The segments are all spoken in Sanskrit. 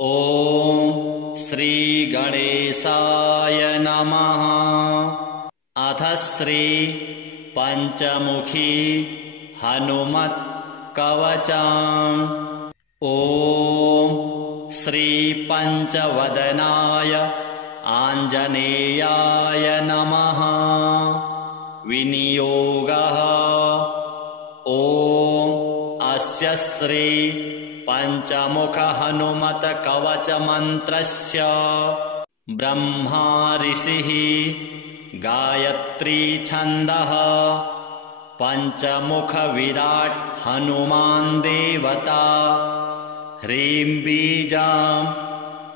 ॐ श्री गणेशाय नमः। अथ श्री पंचमुखी हनुमत् कवचम्। ॐ श्री पंचवदनाय आञ्जनेयाय नमः। विनियोगः। ॐ अस्य श्री पंचमुख हनुमत कवच मंत्रस्य ब्रह्मा ऋषिः गायत्री छन्दः पंचमुख विराट हनुमान् देवता। ह्रीं बीजां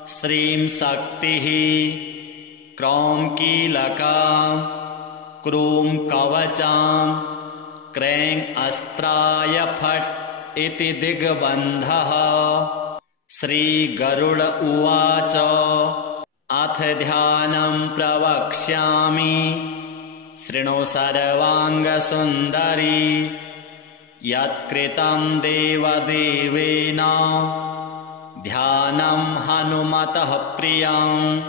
श्रीं शक्तिः क्रौं कीलकां क्रूं कवचां क्रैं अस्त्राय फट् इति दिग्बन्धः। श्रीगरुड उवाच अथ ध्यानं प्रवक्ष्यामि शृणु सर्वाङ्गसुन्दरी। यत्कृतं देवदेवेन ध्यानं हनुमतः प्रियं।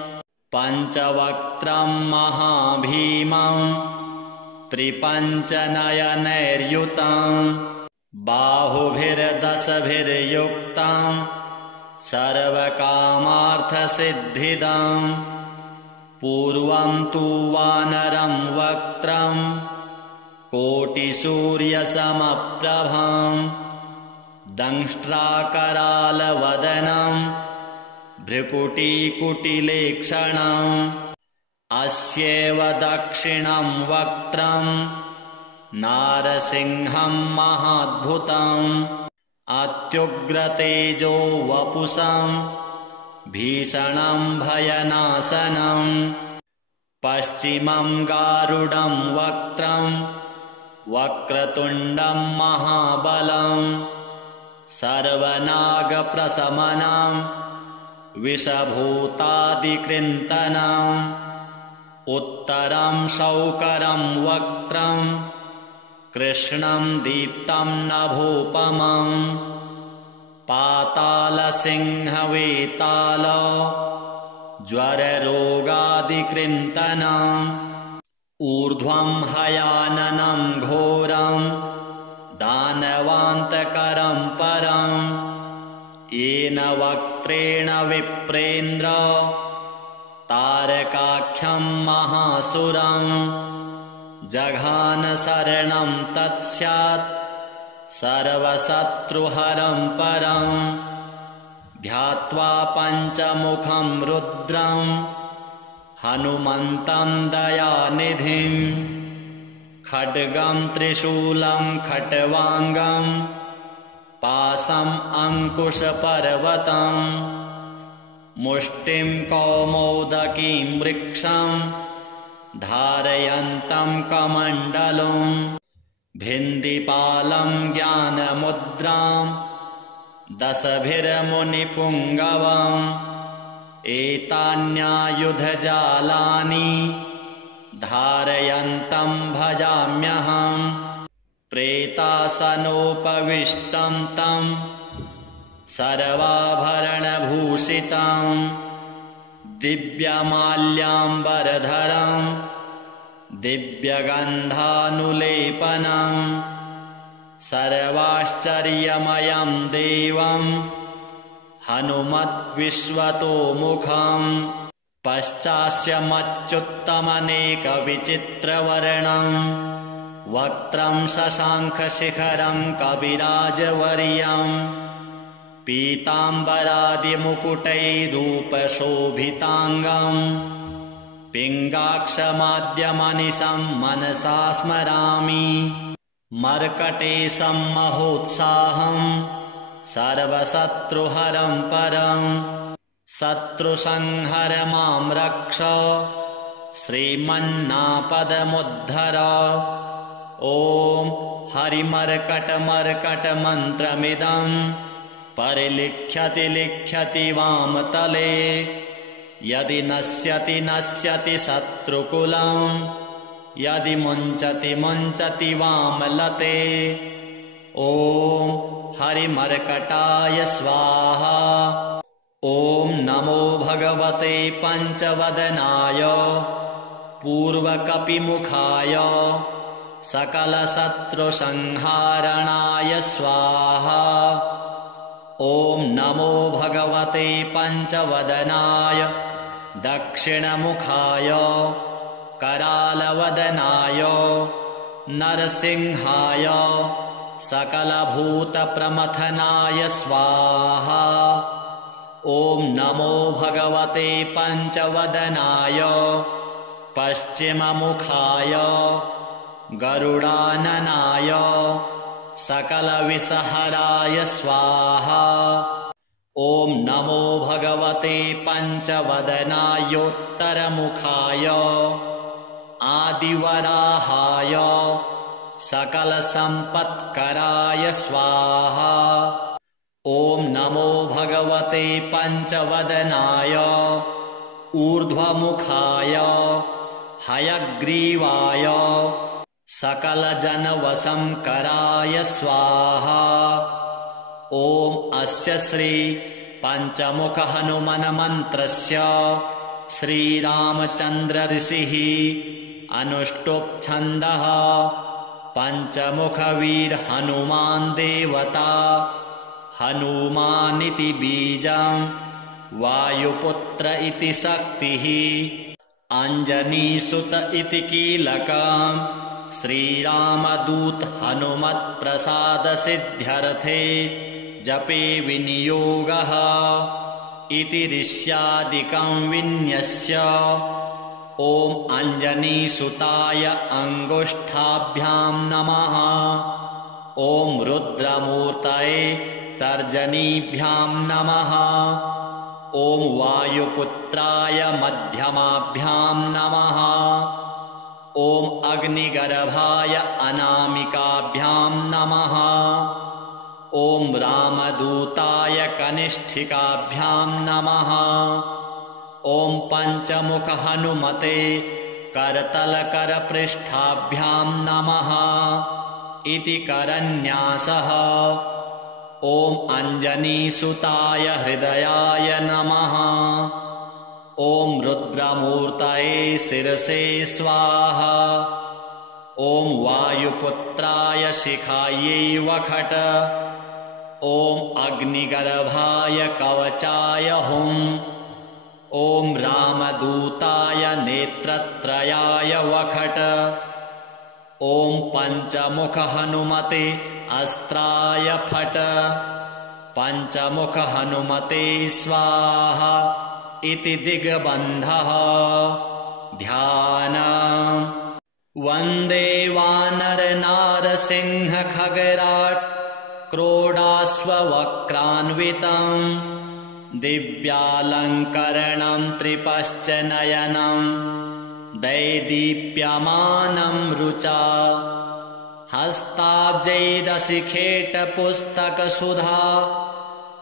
पञ्चवक्त्रं महाभीमं त्रिपञ्चनयनैर्युतं बाहुभिर्दशभिर्युक्तं सर्वकामार्थसिद्धिदं। पूर्वं तु वानरं वक्त्रं कोटिसूर्यसमप्रभं। दंष्ट्राकरालवदनं भ्रुकुटीकुटिलेक्षणम्। अस्यैव दक्षिणं वक्त्रं नारसिंहं महाद्भुतम्। अत्युग्रतेजो वपुषं भीषणं भयनाशनं। पश्चिमं गारुडं वक्त्रं वक्रतुण्डं महाबलं। सर्वनागप्रशमनं विषभूतादिकृन्तनम्। उत्तरं शौकरं वक्त्रं कृष्णं दीप्तं नभोपमं। पातालसिंहवेताल ज्वररोगादिकृन्तनम्। ऊर्ध्वं हयाननं घोरं दानवान्तकरं परं। येन वक्त्रेण विप्रेन्द्र तारकाख्यं महासुरं। जघान शरणं तत्स्यात् सर्वशत्रुहरं परं। ध्यात्वा पञ्चमुखं रुद्रं हनुमन्तं दयानिधिं। खड्गं त्रिशूलं खट्वाङ्गं पाशम् अंकुशपर्वतं। मुष्टिं कौमोदकीं वृक्षं धारयन्तं कमण्डलुं। भिन्दिपालं ज्ञानमुद्रां दशभिर्मुनिपुङ्गवम्। एतान्यायुधजालानि धारयन्तं भजाम्यहम्। प्रेतासनोपविष्टं तं सर्वाभरणभूषितं। दिव्यमाल्याम्बरधरं दिव्यगन्धानुलेपनं। सर्वाश्चर्यमयं देवं हनुमद्विश्वतोमुखं। पश्चास्यमच्युत्तमनेकविचित्रवर्णं वक्त्रं शशाङ्खशिखरं कविराजवर्यं। पीताम्बरादिमुकुटैरूपशोभिताङ्गं पिङ्गाक्षमाद्यमनिशं मनसा स्मरामि। मर्कटेशं महोत्साहं सर्वशत्रुहरं परं। शत्रुसंहर मां रक्ष श्रीमन्नापदमुद्धर। ॐ हरिमर्कटमर्कटमन्त्रमिदं परिलिख्यति लिख्यति वामतले। यदि नश्यति नश्यति शत्रुकुलं यदि मुञ्चति मुञ्चति वामलते। ॐ हरिमर्कटाय स्वाहा। ॐ नमो भगवते पञ्चवदनाय पूर्वकपिमुखाय सकलशत्रुसंहारणाय स्वाहा। ॐ नमो भगवते पञ्चवदनाय दक्षिणमुखाय करालवदनाय नरसिंहाय सकलभूतप्रमथनाय स्वाहा। ॐ नमो भगवते पञ्चवदनाय पश्चिममुखाय गरुडाननाय सकलविषहराय स्वाहा। ॐ नमो भगवते पञ्चवदनायोत्तरमुखाय आदिवराहाय सकलसम्पत्कराय स्वाहा। ॐ नमो भगवते पञ्चवदनाय ऊर्ध्वमुखाय हयग्रीवाय सकलजनवशंकराय स्वाहा। ॐ अस्य श्री पञ्चमुख हनुमन्मन्त्रस्य श्रीरामचन्द्र ऋषिः अनुष्टुप् छन्दः पञ्चमुख वीर हनुमान् देवता हनुमानिति बीजं वायुपुत्र इति शक्तिः अञ्जनीसुत इति कीलकम् श्रीरामदूत हनुमत्प्रसाद सिद्ध्यर्थे जपे विनियोगः इति ऋष्यादिकं विन्यस्य। ॐ अञ्जनीसुताय अङ्गुष्ठाभ्यां नमः। ॐ रुद्रमूर्तये तर्जनीभ्यां नमः। ॐ वायुपुत्राय मध्यमाभ्यां नमः। ॐ अग्निगर्भाय अनामिकाभ्यां नमः। ॐ रामदूताय कनिष्ठिकाभ्यां नमः। ॐ पञ्चमुख हनुमते करतलकरपृष्ठाभ्यां नमः इति करन्यासः। ॐ अञ्जनीसुताय हृदयाय नमः। ॐ रुद्रमूर्तये शिरसे स्वाहा। ॐ वायुपुत्राय शिखायै वखट। ॐ अग्निगर्भाय कवचाय हुम्। ॐ रामदूताय नेत्रत्रयाय वखट। ॐ पञ्चमुख हनुमते अस्त्राय फट। पञ्चमुख हनुमते स्वाहा इति दिग्बन्धः। ध्यानम्। वन्दे वानरनारसिंह खगराट् क्रोडाश्ववक्रान्वितम् दिव्यालङ्करणं त्रिपश्च नयनं दैदीप्यमानं रुचा हस्ताब्जैरशिखेटपुस्तकसुधा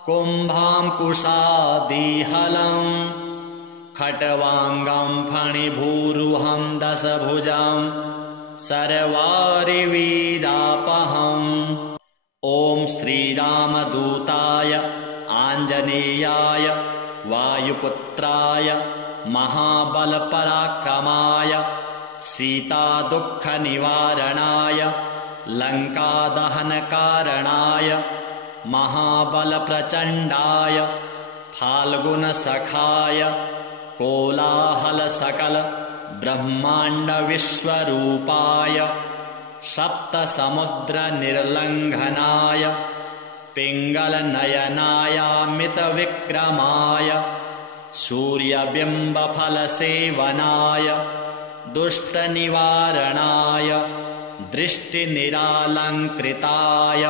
कुम्भाङ्कुशादिहलम् खट्वाङ्गं फणिभूरुहं दशभुजं सर्वारिवीरापहम्। ॐ श्रीरामदूताय आञ्जनेयाय वायुपुत्राय महाबलपराक्रमाय सीतादुःखनिवारणाय लङ्कादहनकारणाय महाबलप्रचण्डाय फाल्गुनसखाय कोलाहलसकल ब्रह्माण्डविश्वरूपाय सप्तसमुद्रनिर्लङ्घनाय पिङ्गलनयनायामितविक्रमाय सूर्यबिम्बफलसेवनाय दुष्टनिवारणाय दृष्टिनिरालङ्कृताय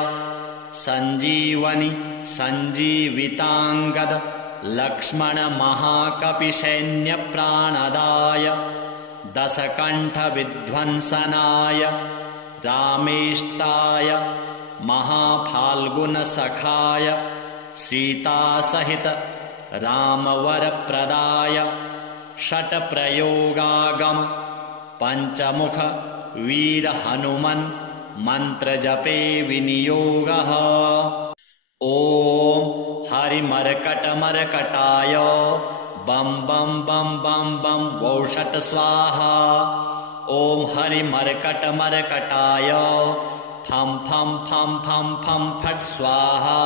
सञ्जीवनि सञ्जीविताङ्गद लक्ष्मणमहाकपिसैन्यप्राणदाय दशकण्ठविध्वंसनाय रामेष्टाय महाफाल्गुनसखाय सीतासहित रामवरप्रदाय षट्प्रयोगागम पञ्चमुख वीर हनुमन् मन्त्रजपे विनियोगः। ॐ हरिमर्कटमर्कटाय बम बम बम बम बम वौषट स्वाहा। ॐ हरिमर्कटमर्कटाय फं फं फं फं फं फट स्वाहा।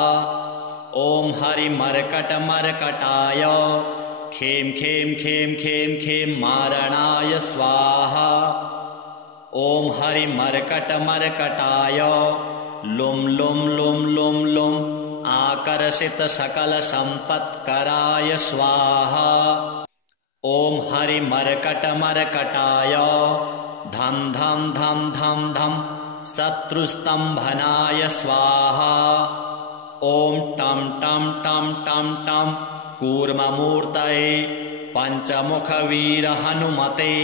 ॐ हरिमर्कटमर्कटाय खेम खेम खेम खेम खेम मारणाय स्वाहा। ॐ हरिमर्कटमर्कटाय लुं लुं लुं लुं लुं आकर्षित सकल संपत्कराय स्वाहा। ॐ हरिमर्कटमर्कटाय धं धं धं धं धं शत्रुस्तंभनाय स्वाहा। ॐ टं टं टं टं टं कूर्ममूर्तये पंचमुखवीर हनुमते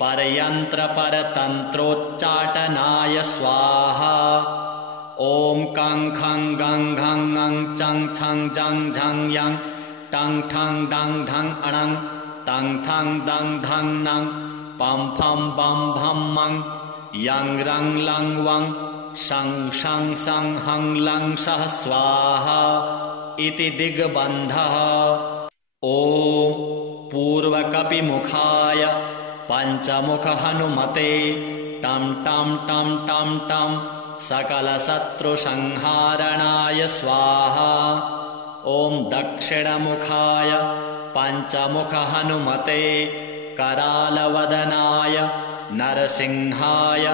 परयंत्र परतंत्रोच्चाटनाय स्वाहा। ॐ कं खं गं घं ङं चं छं जं झं यं टं ठं डं ढं अणं तं थं दं धं नं पं फं बं भं मं यं रं लं वं शं शं सं हं लं सः स्वाहा इति दिग्बन्धः। ॐ पूर्वकपिमुखाय पंचमुख हनुमते टं टं टं टं टं सकलशत्रुसंहारणाय स्वाहा। ॐ दक्षिणमुखाय पंचमुख हनुमते करालवदनाय नरसिंहाय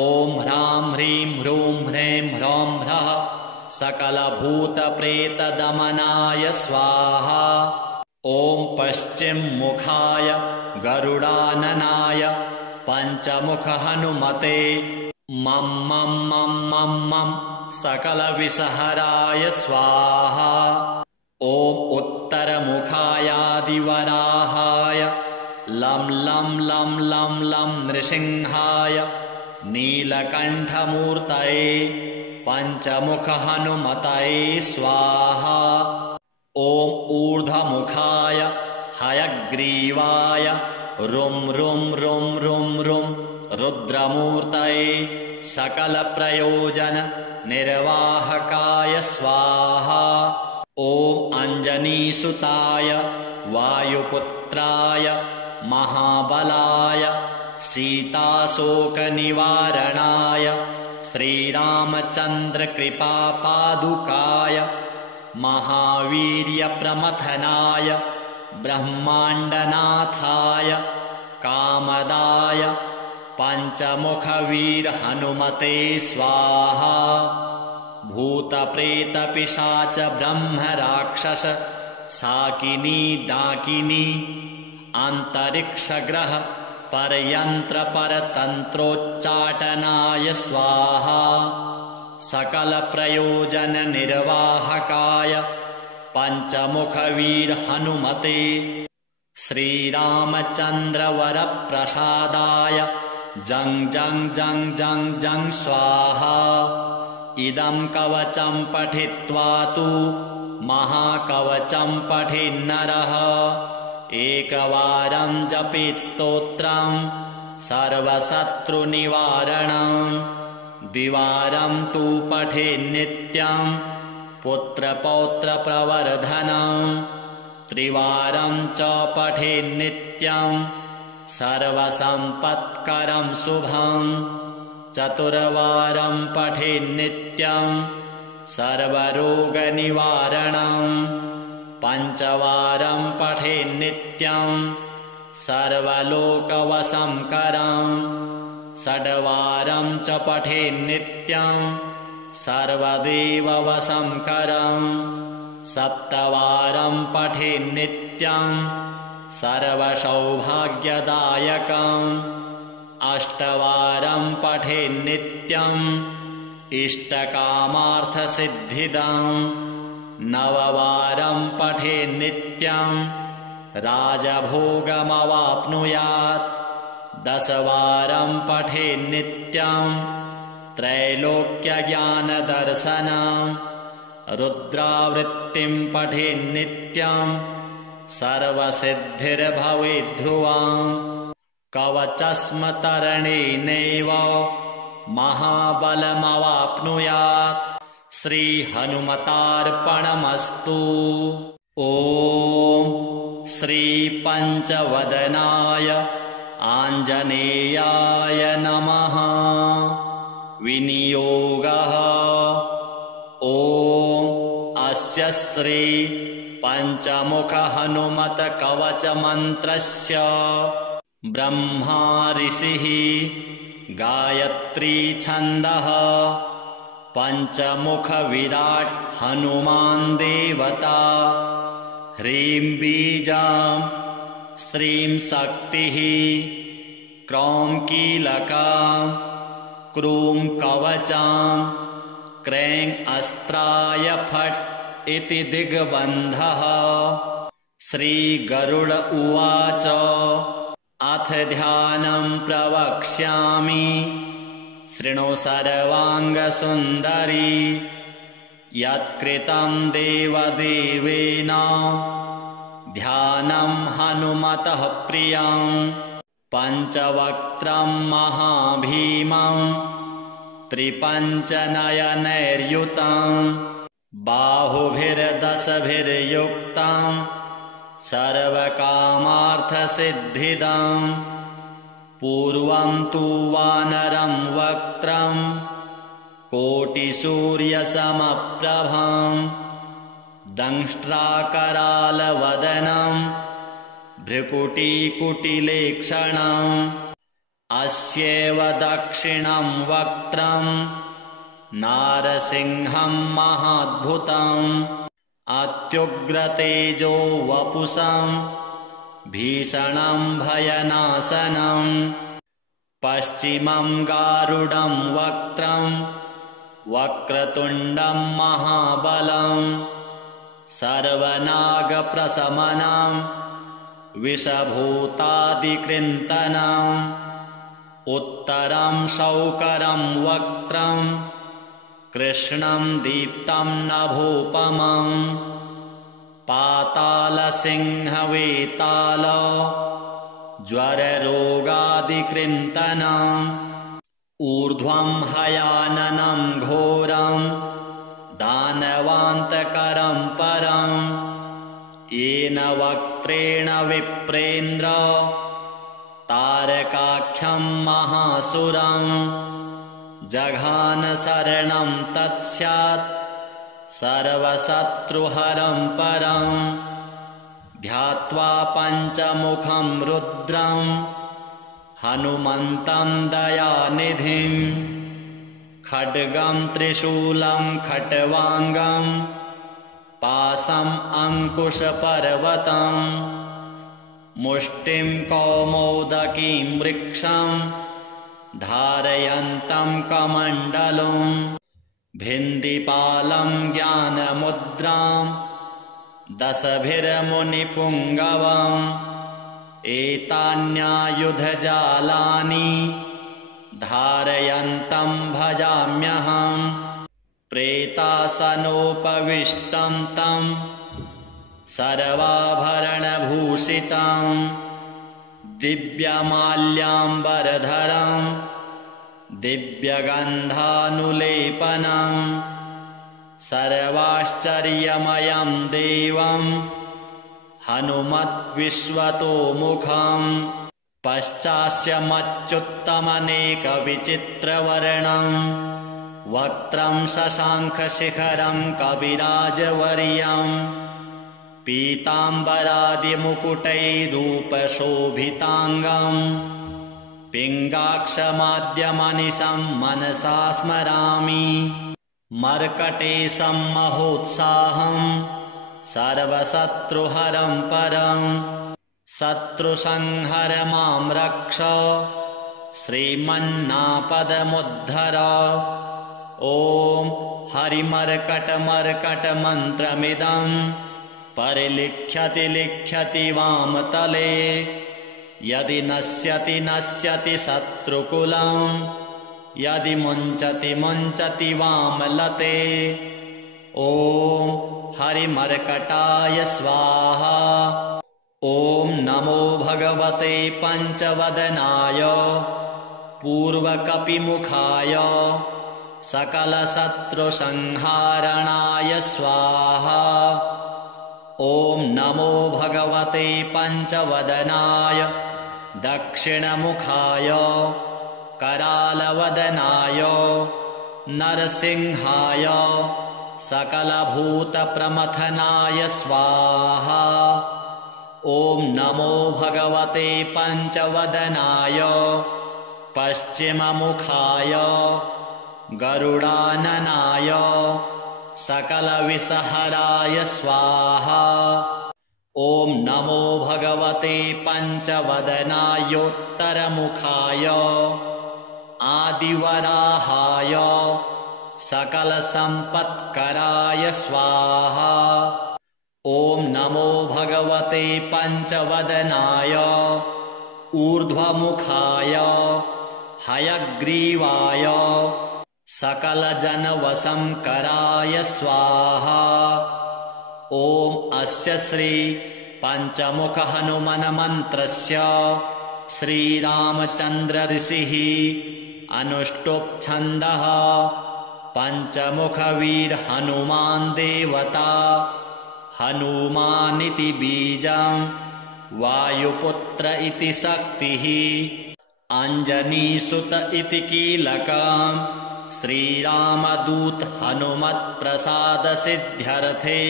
ॐ ह्रां ह्रीं ह्रूं ह्रैं ह्रौं ह्रः सकलभूतप्रेतदमनाय स्वाहा। ॐ पश्चिममुखाय गरुडाननाय पंचमुख हनुमते मं मं मं मं मं सकलविषहराय स्वाहा। ॐ उत्तरमुखायादिवराहाय लं लं लं लं लं नृसिंहाय नीलकण्ठमूर्तये पंचमुख हनुमतये स्वाहा। ॐ ऊर्ध्वमुखाय हयग्रीवाय रुं रुं रुं रुं रुं रुद्रमूर्तये सकलप्रयोजन निर्वाहकाय स्वाहा। ॐ अञ्जनीसुताय वायुपुत्राय महाबलाय सीताशोकनिवारणाय श्रीरामचन्द्रकृपापादुकाय महावीर्यप्रमथनाय ब्रह्माण्डनाथाय कामदाय पंचमुखवीर हनुमते स्वाहा। भूतप्रेतपिशाच ब्रह्मराक्षस साकिनी डाकिनी अंतरिक्षग्रह परयंत्र परतंत्रोच्चाटनाय स्वाहा। सकल प्रयोजन निर्वाहकाय पंचमुखवीर हनुमते श्रीरामचंद्रवर प्रसादाय जं जं जं जं जं स्वाहा। इदं कवचं पठित्वा तु महाकवचं पठेन्नरः एकवारं जपेत् स्तोत्रं सर्वशत्रुनिवारणं द्विवारं तु पठेन्नित्यं पुत्रपौत्रप्रवर्धनं त्रिवारं च पठेन्नित्यं सर्वसम्पत्करं शुभं चतुर्वारं पठेन्नित्यं सर्वरोगनिवारणं पंचवारं पठेन्नित्यं सर्वलोकवशंकरं षड्वारं च पठेन्नित्यं सर्वदेववशंकरं सप्तवारं पठेन्नित्यं सर्वसौभाग्यदायकं अष्टवारं पठेन्नित्यं इष्टकामार्थसिद्धिदं नववारं पठेन्नित्यं राजभोगमवाप्नुयात् दशवारं पठेन्नित्यं त्रैलोक्यज्ञानदर्शनं रुद्रावृत्तिं पठेन्नित्यं सर्वसिद्धिर्भवेद्ध्रुवं कवचस्मतरणेनैव महाबलमवाप्नुयात् श्री हनुमतार्पणमस्तु। ॐ श्री पंचवदनाय आञ्जनेयाय नमः। विनियोगः। ॐ अस्य श्री पंचमुख हनुमत कवच मंत्रस्य ब्रह्मा ऋषिः गायत्री छन्दः पंचमुख विराट हनुमान् देवता। ह्रीं बीजां श्रीं शक्तिः क्रौं कीलकां क्रूं कवचां क्रैं अस्त्राय फट् इति दिग्बन्धः। श्रीगरुड उवाच अथ ध्यानं प्रवक्ष्यामि शृणु सर्वाङ्गसुन्दरी यत्कृतं देवदेवेन ध्यानं हनुमतः प्रियं पञ्चवक्त्रं महाभीमं त्रिपञ्चनयनैर्युतं बाहुभिर्दशभिर्युक्तं सर्वकामार्थसिद्धिदं पूर्वं तु वानरं वक्त्रं कोटिसूर्यसमप्रभं दंष्ट्राकरालवदनं भ्रुकुटीकुटिलेक्षणम् अस्यैव दक्षिणं वक्त्रं नारसिंहं महाद्भुतम् अत्युग्रतेजो वपुषं भीषणं भयनाशनं पश्चिमं गारुडं वक्त्रं वक्रतुण्डं महाबलं सर्वनागप्रशमनं विषभूतादिकृन्तनम् उत्तरं शौकरं वक्त्रं कृष्णं दीप्तं नभोपमं पातालसिंहवेताल ज्वररोगादिकृन्तनम् ऊर्ध्वं हयाननं घोरं दानवान्तकरं परं येन वक्त्रेण विप्रेन्द्र तारकाख्यं महासुरं जघान शरणं तत्स्यात् सर्वशत्रुहरं परं ध्यात्वा पञ्चमुखं रुद्रं हनुमन्तं दयानिधिं खड्गं त्रिशूलं खट्वाङ्गं पाशम् अंकुशपर्वतं मुष्टिं कौमोदकीं वृक्षं धारयन्तं कमण्डलुं भिन्दिपालं ज्ञानमुद्रां दशभिर्मुनिपुङ्गवम् एतान्यायुधजालानि धारयन्तं भजाम्यहं प्रेतासनोपविष्टं तं सर्वाभरणभूषितं दिव्यमाल्याम्बरधरं दिव्यगन्धानुलेपनं सर्वाश्चर्यमयं देवं हनुमद्विश्वतोमुखं पश्चास्यमच्युत्तमनेकविचित्रवर्णं वक्त्रं शशाङ्खशिखरं कविराजवर्यं पीताम्बरादिमुकुटैरूपशोभिताङ्गं पिङ्गाक्षमाद्यमनिशं मनसा स्मरामि मर्कटेशं महोत्साहं सर्वशत्रुहरं परं शत्रुसंहर मां रक्ष श्रीमन्नापदमुद्धर। ॐ हरिमर्कटमर्कटमन्त्रमिदं परिलिख्यति लिख्यति वामतले यदि नश्यति नश्यति शत्रुकुलं यदि मुञ्चति मुञ्चति वामलते। ॐ हरिमर्कटाय स्वाहा। ॐ नमो भगवते पञ्चवदनाय पूर्वकपिमुखाय सकलशत्रुसंहारणाय स्वाहा। ॐ नमो भगवते पञ्चवदनाय दक्षिणमुखाय करालवदनाय नरसिंहाय सकलभूतप्रमथनाय स्वाहा। ॐ नमो भगवते पञ्चवदनाय पश्चिममुखाय गरुडाननाय सकलविषहराय स्वाहा। ॐ नमो भगवते पञ्चवदनायोत्तरमुखाय आदिवराहाय सकलसम्पत्कराय स्वाहा। ॐ नमो भगवते पञ्चवदनाय ऊर्ध्वमुखाय हयग्रीवाय सकलजनवशंकराय स्वाहा। ॐ अस्य श्री पञ्चमुख हनुमन् मन्त्रस्य श्रीरामचन्द्र ऋषिः अनुष्टुप् छन्दः पञ्चमुख वीर हनुमान् देवता हनुमानिति बीजं वायुपुत्र इति शक्तिः अञ्जनीसुत इति कीलकम् श्रीरामदूत हनुमत्प्रसाद सिद्ध्यर्थे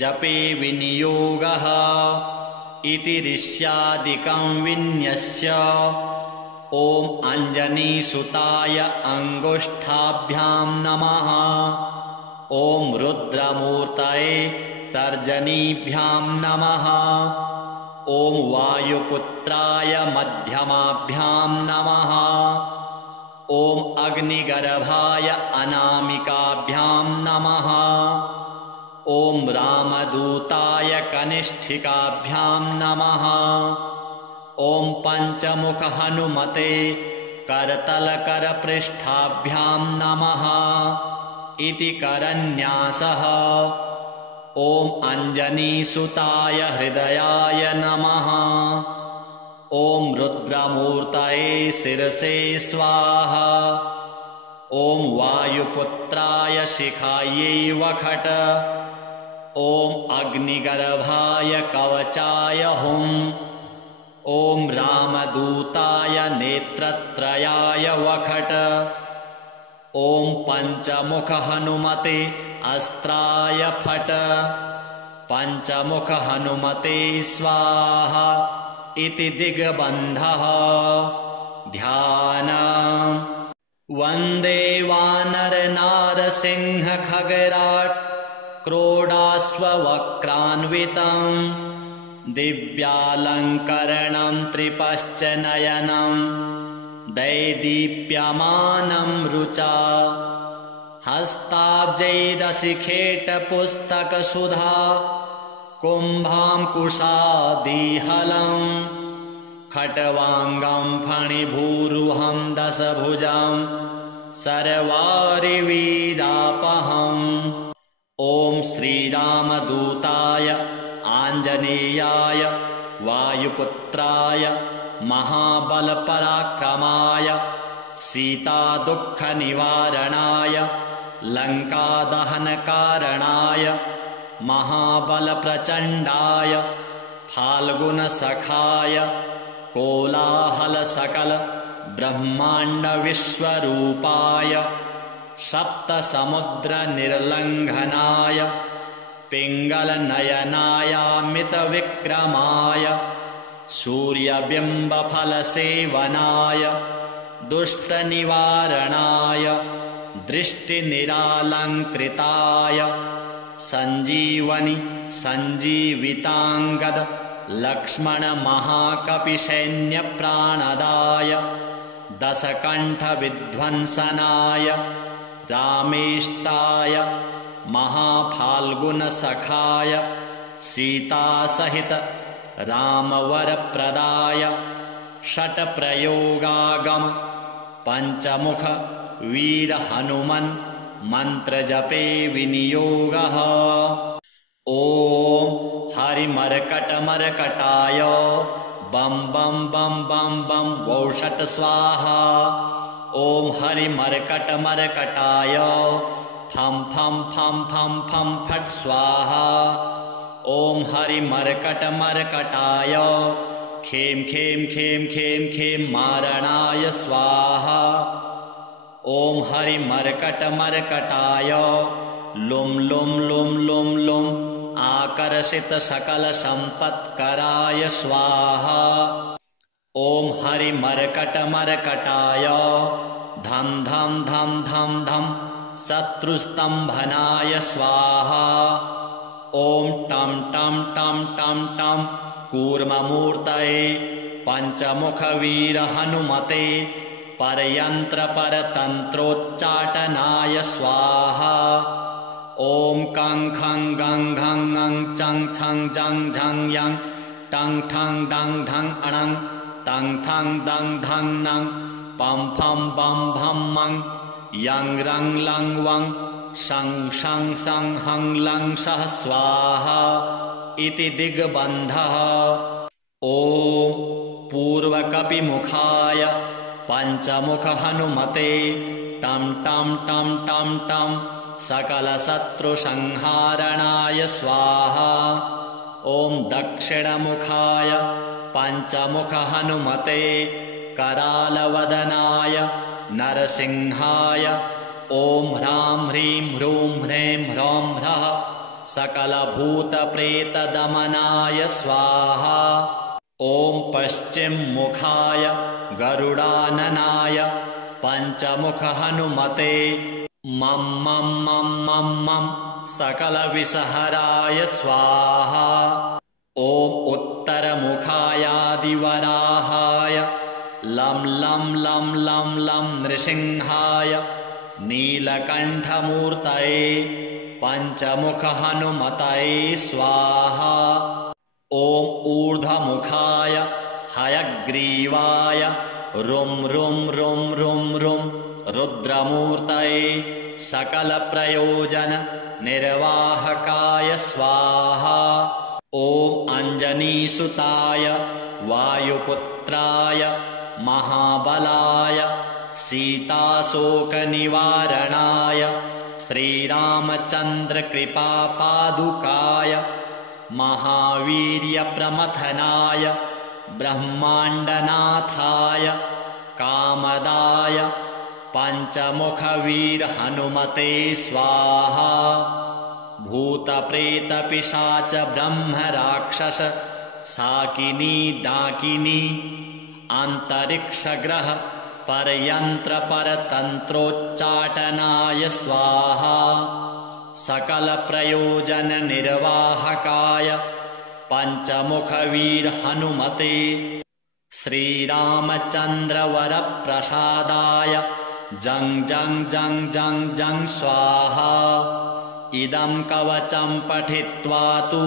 जपे विनियोगः इति ऋष्यादिकं विन्यस्य। ॐ अञ्जनीसुताय अङ्गुष्ठाभ्यां नमः। ॐ रुद्रमूर्तये तर्जनीभ्यां नमः। ॐ वायुपुत्राय मध्यमाभ्यां नमः। ॐ अग्निगर्भाय अनामिकाभ्यां नमः। ॐ रामदूताय कनिष्ठिकाभ्यां नमः। ॐ पञ्चमुख हनुमते करतलकरपृष्ठाभ्यां नमः इति करन्यासः। ॐ अञ्जनीसुताय हृदयाय नमः। ॐ रुद्रमूर्तये शिरसे स्वाहा। ॐ वायुपुत्राय शिखायै वखट। ॐ अग्निगर्भाय कवचाय हुम्। ॐ रामदूताय नेत्रत्रयाय वखट। ॐ पञ्चमुख हनुमते अस्त्राय फट। पञ्चमुख हनुमते स्वाहा इति दिग्बन्धः। ध्यानम्। वन्दे वानरनारसिंह खगराट् क्रोडाश्ववक्रान्वितम् दिव्यालङ्करणं त्रिपश्च नयनं दैदीप्यमानं रुचा हस्ताब्जैरशिखेटपुस्तकसुधा कुम्भाङ्कुशादिहलम् खट्वाङ्गं फणिभूरुहं दशभुजं सर्वारिवीरापहम्। ॐ श्रीरामदूताय आञ्जनेयाय वायुपुत्राय महाबलपराक्रमाय सीतादुःखनिवारणाय लङ्कादहनकारणाय महाबलप्रचण्डाय फाल्गुनसखाय कोलाहलसकल ब्रह्माण्डविश्वरूपाय सप्तसमुद्रनिर्लङ्घनाय पिङ्गलनयनायामितविक्रमाय सूर्यबिम्बफलसेवनाय दुष्टनिवारणाय दृष्टिनिरालङ्कृताय सञ्जीवनि सञ्जीविताङ्गद लक्ष्मणमहाकपिसैन्यप्राणदाय दशकण्ठविध्वंसनाय रामेष्टाय महाफाल्गुनसखाय सीतासहित रामवरप्रदाय षट्प्रयोगागम पञ्चमुख वीर हनुमन् मन्त्रजपे विनियोगः। ॐ हरिमर्कटमर्कटाय बं बं बं बं बं वौषट् स्वाहा। ॐ हरिमर्कटमर्कटाय फं फं फं फं फं फट् स्वाहा। ॐ हरिमर्कटमर्कटाय खें खें खें खें खें मारणाय स्वाहा। ॐ हरिमर्कटमर्कटाय लुं लुं लुं लुं लुं आकर्षित सकल संपत्कराय स्वाहा। ॐ हरिमर्कटमर्कटाय धं धं धं धं धं शत्रुस्तंभनाय स्वाहा। ॐ टं टं टं टं टं कूर्ममूर्तये पंचमुखवीर हनुमते परयन्त्रपरतन्त्रोच्चाटनाय स्वाहा। ॐ कं खं गं घं ङं चं छं जं झं यं टं ठं डं ढं अणं तं थं दं धं नं पं फं बं भं मं यं रं लं वं शं शं सं हं लं सः स्वाहा इति दिग्बन्धः। ॐ पूर्वकपिमुखाय पंचमुख हनुमते टं टं टं टं टं सकलशत्रुसंहारणाय स्वाहा। ॐ दक्षिणमुखाय पंचमुख हनुमते करालवदनाय नरसिंहाय ॐ ह्रां ह्रीं ह्रूं ह्रैं ह्रौं ह्रः सकलभूतप्रेतदमनाय स्वाहा। ॐ पश्चिममुखाय गरुडाननाय पंचमुख हनुमते मं मं मं मं मं सकलविषहराय स्वाहा। ॐ उत्तरमुखायादिवराहाय लं लं लं लं लं नृसिंहाय नीलकण्ठमूर्तये पंचमुख हनुमतये स्वाहा। ॐ ऊर्ध्वमुखाय हयग्रीवाय रुं रुं रुं रुं रुं रुद्रमूर्तये सकलप्रयोजन निर्वाहकाय स्वाहा। ॐ अञ्जनीसुताय वायुपुत्राय महाबलाय सीताशोकनिवारणाय श्रीरामचन्द्रकृपापादुकाय महावीर्यप्रमथनाय ब्रह्माण्डनाथाय कामदाय पंचमुखवीर हनुमते स्वाहा। भूतप्रेतपिशाच ब्रह्मराक्षस साकिनी डाकिनी अंतरिक्षग्रह परयन्त्रपरतन्त्रोच्चाटनाय स्वाहा। सकलप्रयोजन निर्वाहकाय पंचमुखवीर हनुमते श्रीरामचन्द्रवरप्रसादाय जं जं जं जं जं स्वाहा। इदं कवचं पठित्वा तु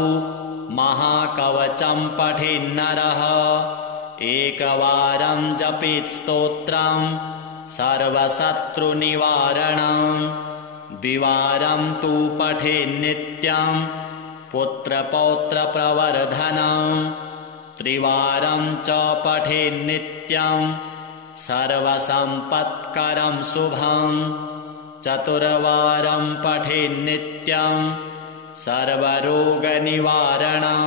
महाकवचं पठेन्नरः एकवारं जपेत् स्तोत्रं सर्वशत्रुनिवारणं द्विवारं तु पठेन्नित्यं पुत्रपौत्रप्रवर्धनं त्रिवारं च पठेन्नित्यं सर्वसम्पत्करं शुभं चतुर्वारं पठेन्नित्यं सर्वरोगनिवारणं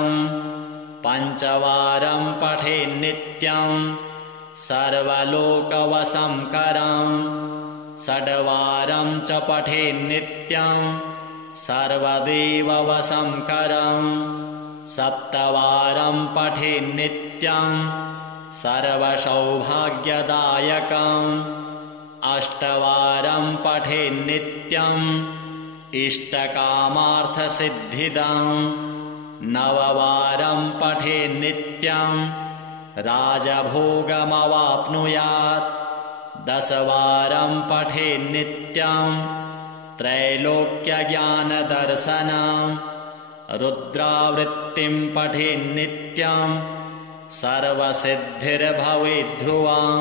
पंचवारं पठेन्नित्यं सर्वलोकवशंकरं षड्वारं च पठेन्नित्यं सर्वदेववशंकरं सप्तवारं पठेन्नित्यं सर्वसौभाग्यदायकं अष्टवारं पठेन्नित्यं इष्टकामार्थसिद्धिदं नववारं पठेन्नित्यं राजभोगमवाप्नुयात् दशवारं पठेन्नित्यं त्रैलोक्यज्ञानदर्शनं रुद्रावृत्तिं पठेन्नित्यं सर्वसिद्धिर्भवेद्ध्रुवं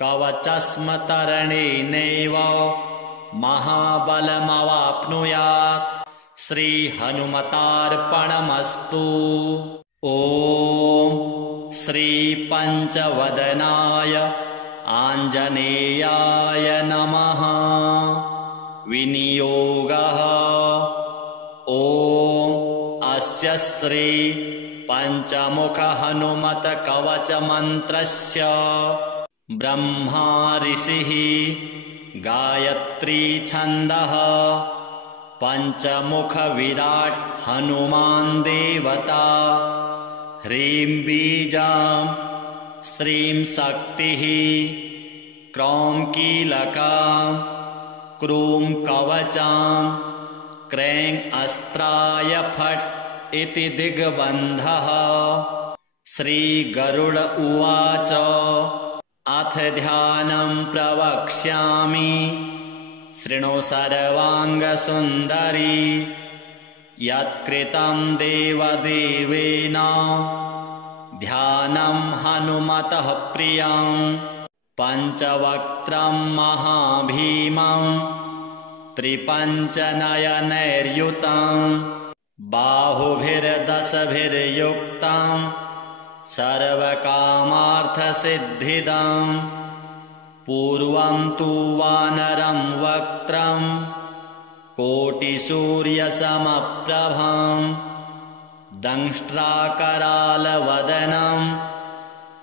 कवचस्मतरणेनैव महाबलमवाप्नुयात् श्रीहनुमतार्पणमस्तु। ॐ श्रीपञ्चवदनाय आञ्जनेयाय नमः। विनियोगः। ॐ अस्य श्री पञ्चमुख हनुमत कवच मन्त्रस्य ब्रह्मा ऋषिः गायत्री छन्दः पञ्चमुख विराट् हनुमान् देवता ह्रीं बीजां श्रीं शक्तिः क्रौं कीलकां क्रूं कवचां क्रैं अस्त्राय फट् इति दिग्बन्धः। श्रीगरुड उवाच अथ ध्यानं प्रवक्ष्यामि शृणु सर्वाङ्गसुन्दरी यत्कृतं देवदेवेन ध्यानं हनुमतः प्रियं पञ्चवक्त्रं महाभीमं त्रिपञ्चनयनैर्युतं बाहुभिर्दशभिर्युक्तं सर्वकामार्थसिद्धिदं पूर्वं तु वानरं वक्त्रं कोटिसूर्यसमप्रभं दंष्ट्राकरालवदनं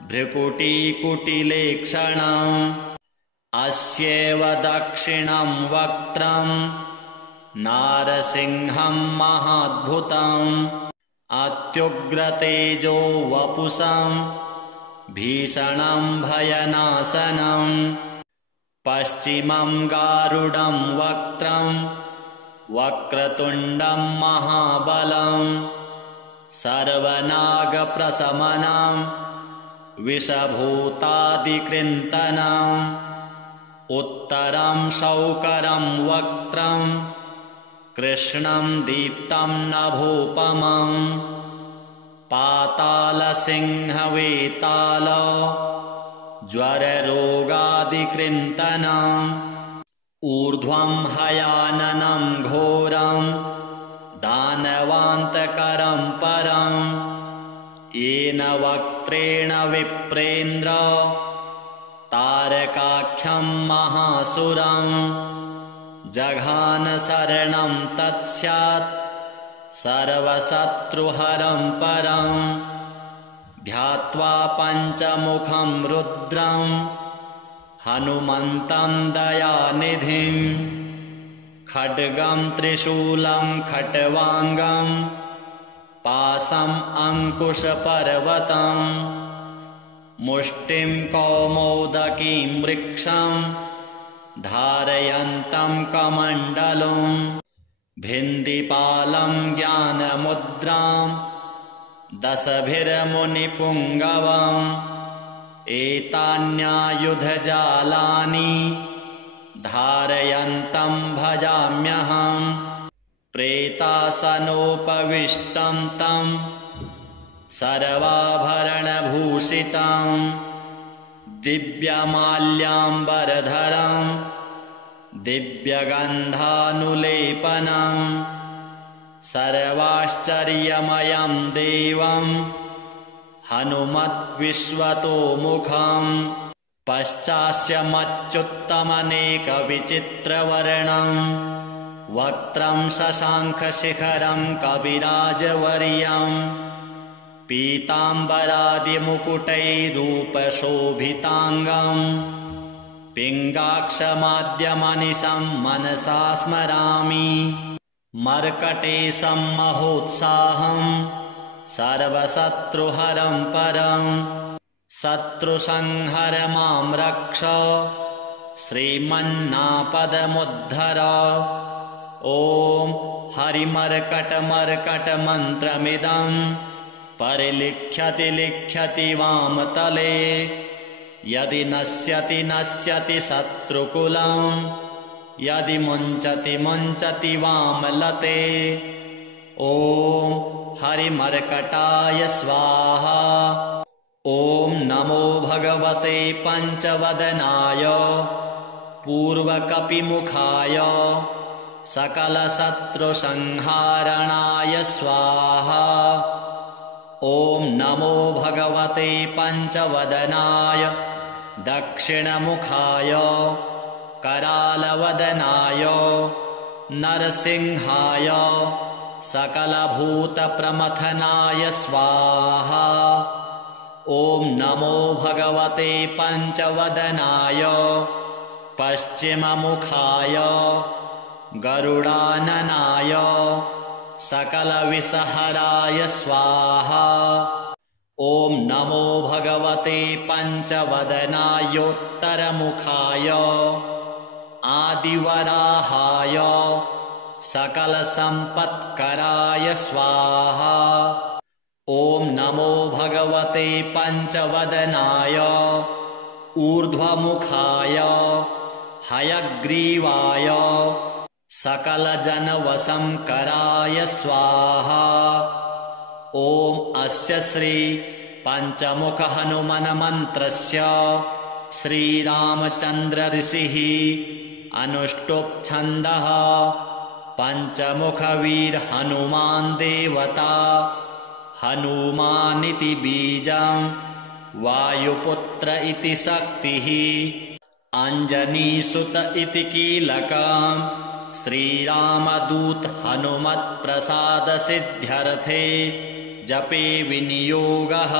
भ्रुकुटीकुटिलेक्षणम् अस्येव दक्षिणं वक्त्रं नारसिंहं महाद्भुतम् अत्युग्रतेजो वपुषं भीषणं भयनाशनं पश्चिमं गारुडं वक्त्रं वक्रतुण्डं महाबलं सर्वनागप्रशमनं विषभूतादिकृन्तनं उत्तरं शौकरं वक्त्रं कृष्णं दीप्तं नभोपमं पातालसिंहवेताल ज्वररोगादिकृन्तनम् ऊर्ध्वं हयाननं घोरं दानवान्तकरं परं येन वक्त्रेण विप्रेन्द्र तारकाख्यं महासुरं जघान शरणं तत्स्यात् सर्वशत्रुहरं परं ध्यात्वा पञ्चमुखं रुद्रं हनुमन्तं दयानिधिं खड्गं त्रिशूलं खट्वाङ्गं पाशम् अङ्कुशपर्वतं मुष्टिं कौमोदकीं वृक्षं धारयन्तं कमण्डलुं भिन्दिपालं ज्ञानमुद्रां दशभिर्मुनिपुङ्गवम् एतान्यायुधजालानि धारयन्तं भजाम्यहं प्रेतासनोपविष्टं तं सर्वाभरणभूषितं दिव्यमाल्याम्बरधरं दिव्यगन्धानुलेपनं सर्वाश्चर्यमयं देवं हनुमद्विश्वतोमुखं पश्चास्यमच्युत्तमनेकविचित्रवर्णं वक्त्रं शशाङ्खशिखरं कविराजवर्यं पीताम्बरादिमुकुटैरूपशोभिताङ्गं पिङ्गाक्षमाद्यमनिशं मनसा स्मरामि मर्कटेशं महोत्साहं सर्वशत्रुहरं परं शत्रुसंहर मां रक्ष श्रीमन्नापदमुद्धर। ॐ हरिमर्कटमर्कटमन्त्रमिदं परिलिख्यति लिख्यति वामतले यदि नश्यति नश्यति शत्रुकुलं यदि मुञ्चति मुञ्चति वामलते। ॐ हरिमर्कटाय स्वाहा। ॐ नमो भगवते पञ्चवदनाय पूर्वकपिमुखाय सकलशत्रुसंहारणाय स्वाहा। ॐ नमो भगवते पञ्चवदनाय दक्षिणमुखाय करालवदनाय नरसिंहाय सकलभूतप्रमथनाय स्वाहा। ॐ नमो भगवते पञ्चवदनाय पश्चिममुखाय गरुडाननाय सकलविषहराय स्वाहा। ॐ नमो भगवते पञ्चवदनायोत्तरमुखाय आदिवराहाय सकलसम्पत्कराय स्वाहा। ॐ नमो भगवते पञ्चवदनाय ऊर्ध्वमुखाय हयग्रीवाय सकलजनवशंकराय स्वाहा। ॐ अस्य श्री पञ्चमुख हनुमन्मन्त्रस्य श्रीरामचन्द्र ऋषिः अनुष्टुप् छन्दः पञ्चमुखवीर हनुमान् देवता हनुमानिति बीजं वायुपुत्र इति शक्तिः अञ्जनीसुत इति कीलकम् श्रीरामदूत हनुमत्प्रसाद सिद्ध्यर्थे जपे विनियोगः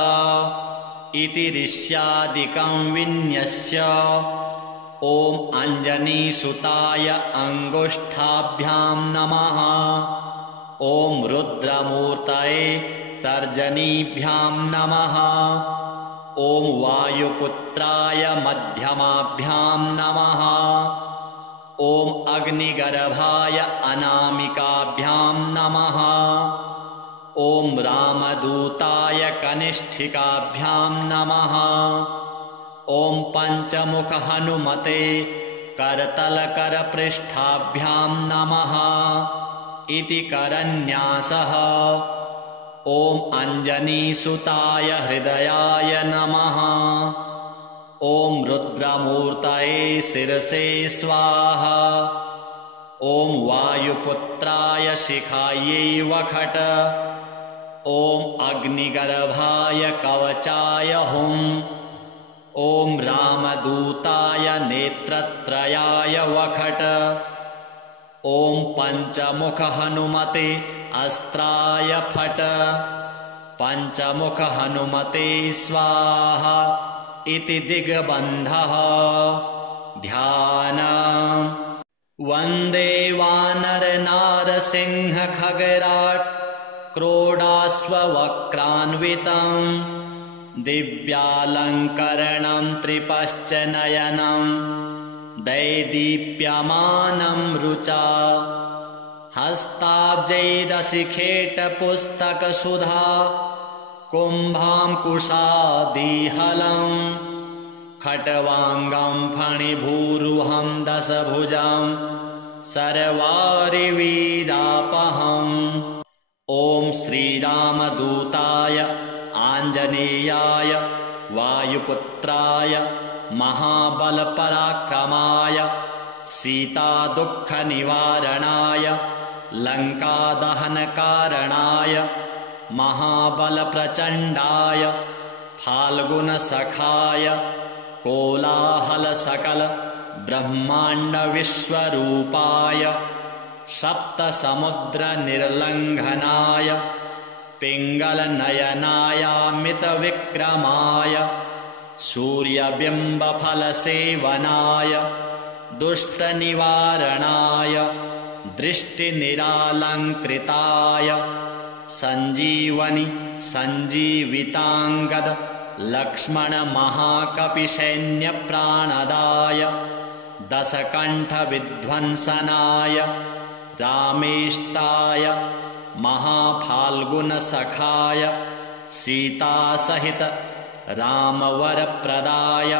इति ऋष्यादिकं विन्यस्य। ॐ अञ्जनीसुताय अङ्गुष्ठाभ्यां नमः। ॐ रुद्रमूर्तये तर्जनीभ्यां नमः। ॐ वायुपुत्राय मध्यमाभ्यां नमः। ॐ अग्निगर्भाय अनामिकाभ्यां नमः। ॐ रामदूताय कनिष्ठिकाभ्यां नमः। ॐ पञ्चमुख हनुमते करतलकरपृष्ठाभ्यां नमः इति करन्यासः। ॐ अञ्जनीसुताय हृदयाय नमः। ॐ रुद्रमूर्तये शिरसे स्वाहा। ॐ वायुपुत्राय शिखायै वखट। ॐ अग्निगर्भाय कवचाय हुम्। ॐ रामदूताय नेत्रत्रयाय वखट। ॐ पञ्चमुख हनुमते अस्त्राय फट। पञ्चमुख हनुमते स्वाहा इति दिग्बन्धः। ध्यानम्। वन्दे वानरनारसिंह खगराट् क्रोडाश्ववक्रान्वितम् दिव्यालङ्करणं त्रिपश्च नयनं दैदीप्यमानं रुचा हस्ताब्जैरशिखेटपुस्तकसुधा कुम्भाङ्कुशादिहलम् खट्वाङ्गं फणिभूरुहं दशभुजं सर्वारिवीरापहम्। ॐ श्रीरामदूताय आञ्जनेयाय वायुपुत्राय महाबलपराक्रमाय सीतादुःखनिवारणाय लङ्कादहनकारणाय महाबलप्रचण्डाय फाल्गुनसखाय कोलाहलसकल ब्रह्माण्डविश्वरूपाय सप्तसमुद्रनिर्लङ्घनाय पिङ्गलनयनायामितविक्रमाय सूर्यबिम्बफलसेवनाय दुष्टनिवारणाय दृष्टिनिरालङ्कृताय सञ्जीवनि सञ्जीविताङ्गद लक्ष्मणमहाकपिसैन्यप्राणदाय दशकण्ठविध्वंसनाय रामेष्टाय महाफाल्गुनसखाय सीतासहित रामवरप्रदाय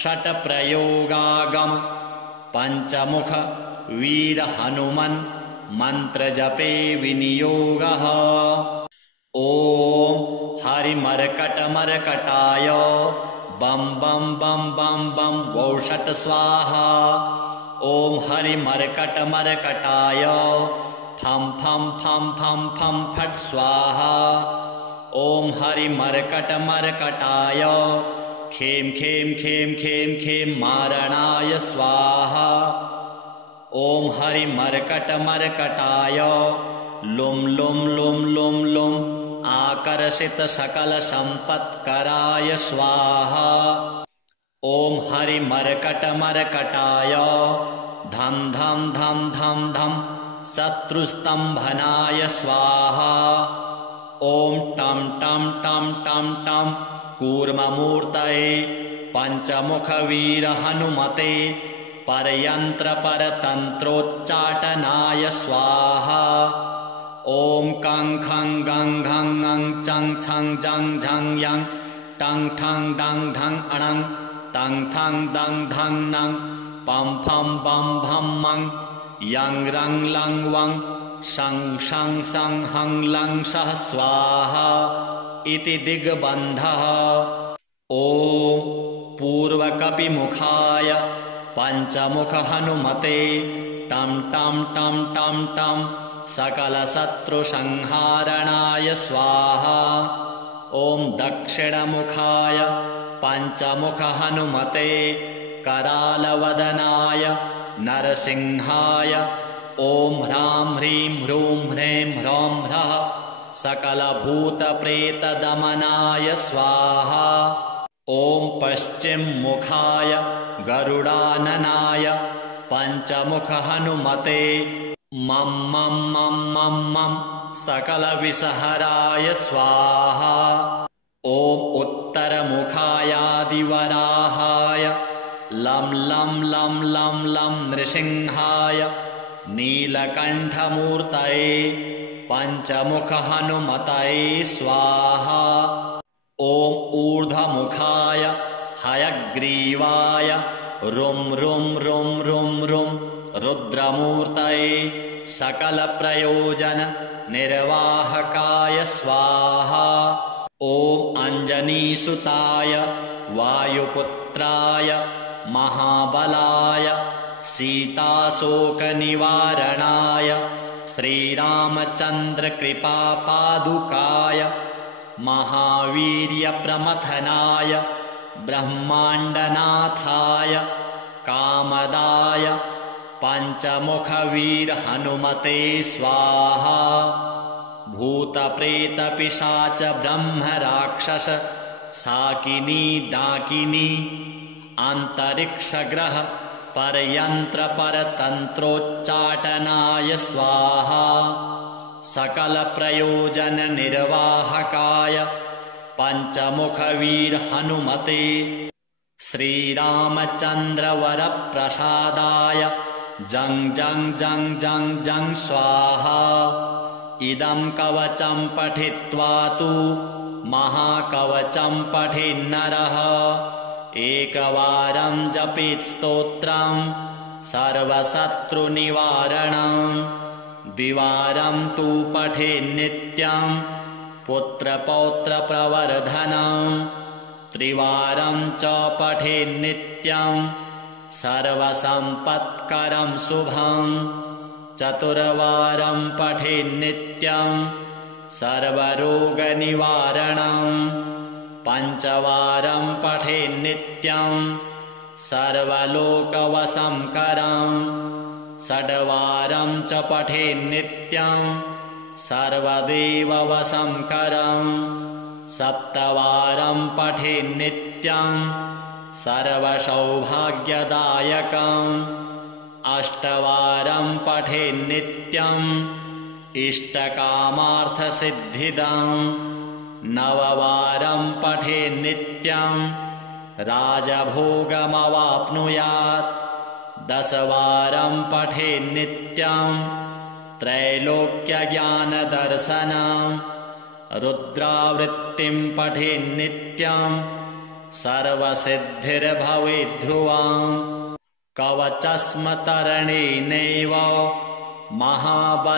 षट्प्रयोगागम पञ्चमुख वीर हनुमन् मन्त्रजपे विनियोगः। ॐ हरिमर्कटमर्कटाय बं बं बं बं बं वौषट स्वाहा। ॐ हरिमर्कटमर्कटाय फं फं फं फं फं फट् स्वाहा। ॐ हरिमर्कटमर्कटाय खेम खेम खेम खेम खेम मारणाय स्वाहा। ॐ हरिमर्कटमर्कटाय लुं लुं लुं लुं लुं आकर्षित सकलसम्पत्कराय स्वाहा। ॐ हरिमर्कटमर्कटाय धं धं धं धं धं शत्रुस्तम्भनाय स्वाहा। ॐ टं टं टं टं टं कूर्ममूर्तये पञ्चमुखवीरहनुमते परयन्त्रपरतन्त्रोच्चाटनाय स्वाहा। ॐ कं खं गं घं ङं चं छं जं झं यं टं ठं डं ढं अणं तं थं दं धं नं पं फं बं भं मं यं रं लं वं शं शं सं हं लं सः स्वाहा इति दिग्बन्धः। ॐ पूर्वकपिमुखाय पञ्चमुखहनुमते टं टं टं टं टं सकलशत्रुसंहारणाय स्वाहा। ॐ दक्षिणमुखाय पञ्चमुखहनुमते करालवदनाय नरसिंहाय ॐ ह्रां ह्रीं ह्रूं ह्रें ह्रौं ह्रः सकलभूतप्रेतदमनाय स्वाहा। ॐ पश्चिममुखाय गरुडाननाय पञ्चमुखहनुमते मं मं मं मं मं सकलविषहराय स्वाहा। ॐ उत्तरमुखायादिवराहाय लं लं लं लं लं नृसिंहाय नीलकण्ठमूर्तये पञ्चमुखहनुमतये स्वाहा। ॐ ऊर्ध्वमुखाय हयग्रीवाय रुं रुं रुं रुं रुं रुद्रमूर्तये सकलप्रयोजननिर्वाहकाय स्वाहा। ॐ अञ्जनीसुताय वायुपुत्राय महाबलाय सीताशोकनिवारणाय श्रीरामचन्द्रकृपापादुकाय महावीर्यप्रमथनाय ब्रह्माण्डनाथाय कामदाय पञ्चमुखवीरहनुमते स्वाहा। भूतप्रेतपिशाच ब्रह्मराक्षस साकिनी डाकिनी अन्तरिक्षग्रह परयन्त्रपरतन्त्रोच्चाटनाय स्वाहा। सकलप्रयोजननिर्वाहकाय पञ्चमुखवीरहनुमते श्रीरामचन्द्रवरप्रसादाय जं जं जं जं जं स्वाहा। इदं कवचं पठित्वा तु महाकवचं पठेन्नरः एकवारं जपेत् स्तोत्रं सर्वशत्रुनिवारणं द्विवारं तु पठेन्नित्यं पुत्रपौत्रप्रवर्धनं त्रिवारं च पठेन्नित्यं सर्वसम्पत्करं शुभं चतुर्वारं पठेन्नित्यं सर्वरोगनिवारणं पञ्चवारं पठेन्नित्यं सर्वलोकवशंकरं षड्वारं च पठेन्नित्यं सर्वदेववशंकरं सप्तवारं पठेन्नित्यं सर्वसौभाग्यदायकं अष्टवारं पठेन्नित्यं इष्टकामार्थसिद्धिदं नववारं पठेन्नित्यं राजभोगमवाप्नुयात् दशवारं पठेन्नित्यं त्रैलोक्यज्ञानदर्शनं रुद्रावृत्तिं पठेन्नित्यं सर्वसिद्धिर्भवेद्ध्रुवं कवचस्मतरणेनैव महाबलमवाप्नुयात्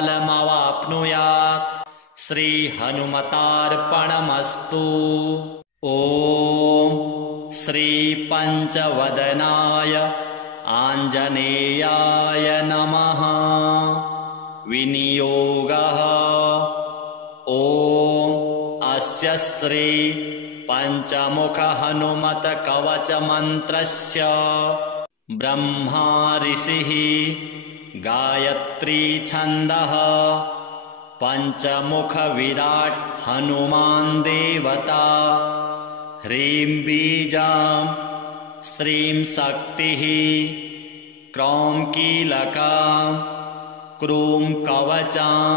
श्रीहनुमतार्पणमस्तु। ॐ श्रीपञ्चवदनाय आञ्जनेयाय नमः। विनियोगः ॐ अस्य अस्य श्री पञ्चमुख हनुमत कवच मन्त्रस्य ब्रह्मा ऋषिः गायत्री छन्दः पञ्चमुख विराट् हनुमान् देवता ह्रीं बीजां श्रीं शक्तिः क्रौं कीलकां क्रूं कवचां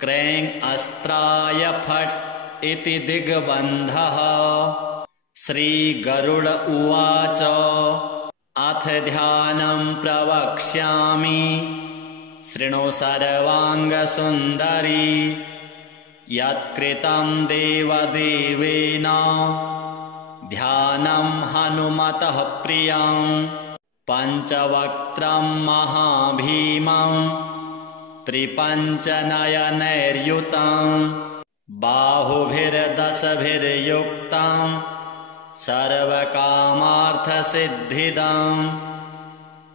क्रैं अस्त्राय फट् इति दिग्बन्धः। श्रीगरुड उवाच अथ ध्यानं प्रवक्ष्यामि शृणु सर्वाङ्गसुन्दरी यत्कृतं देवदेवेन ध्यानं हनुमतः प्रियं पञ्चवक्त्रं महाभीमं त्रिपञ्चनयनैर्युतं बाहुभिर्दशभिर्युक्तं सर्वकामार्थसिद्धिदं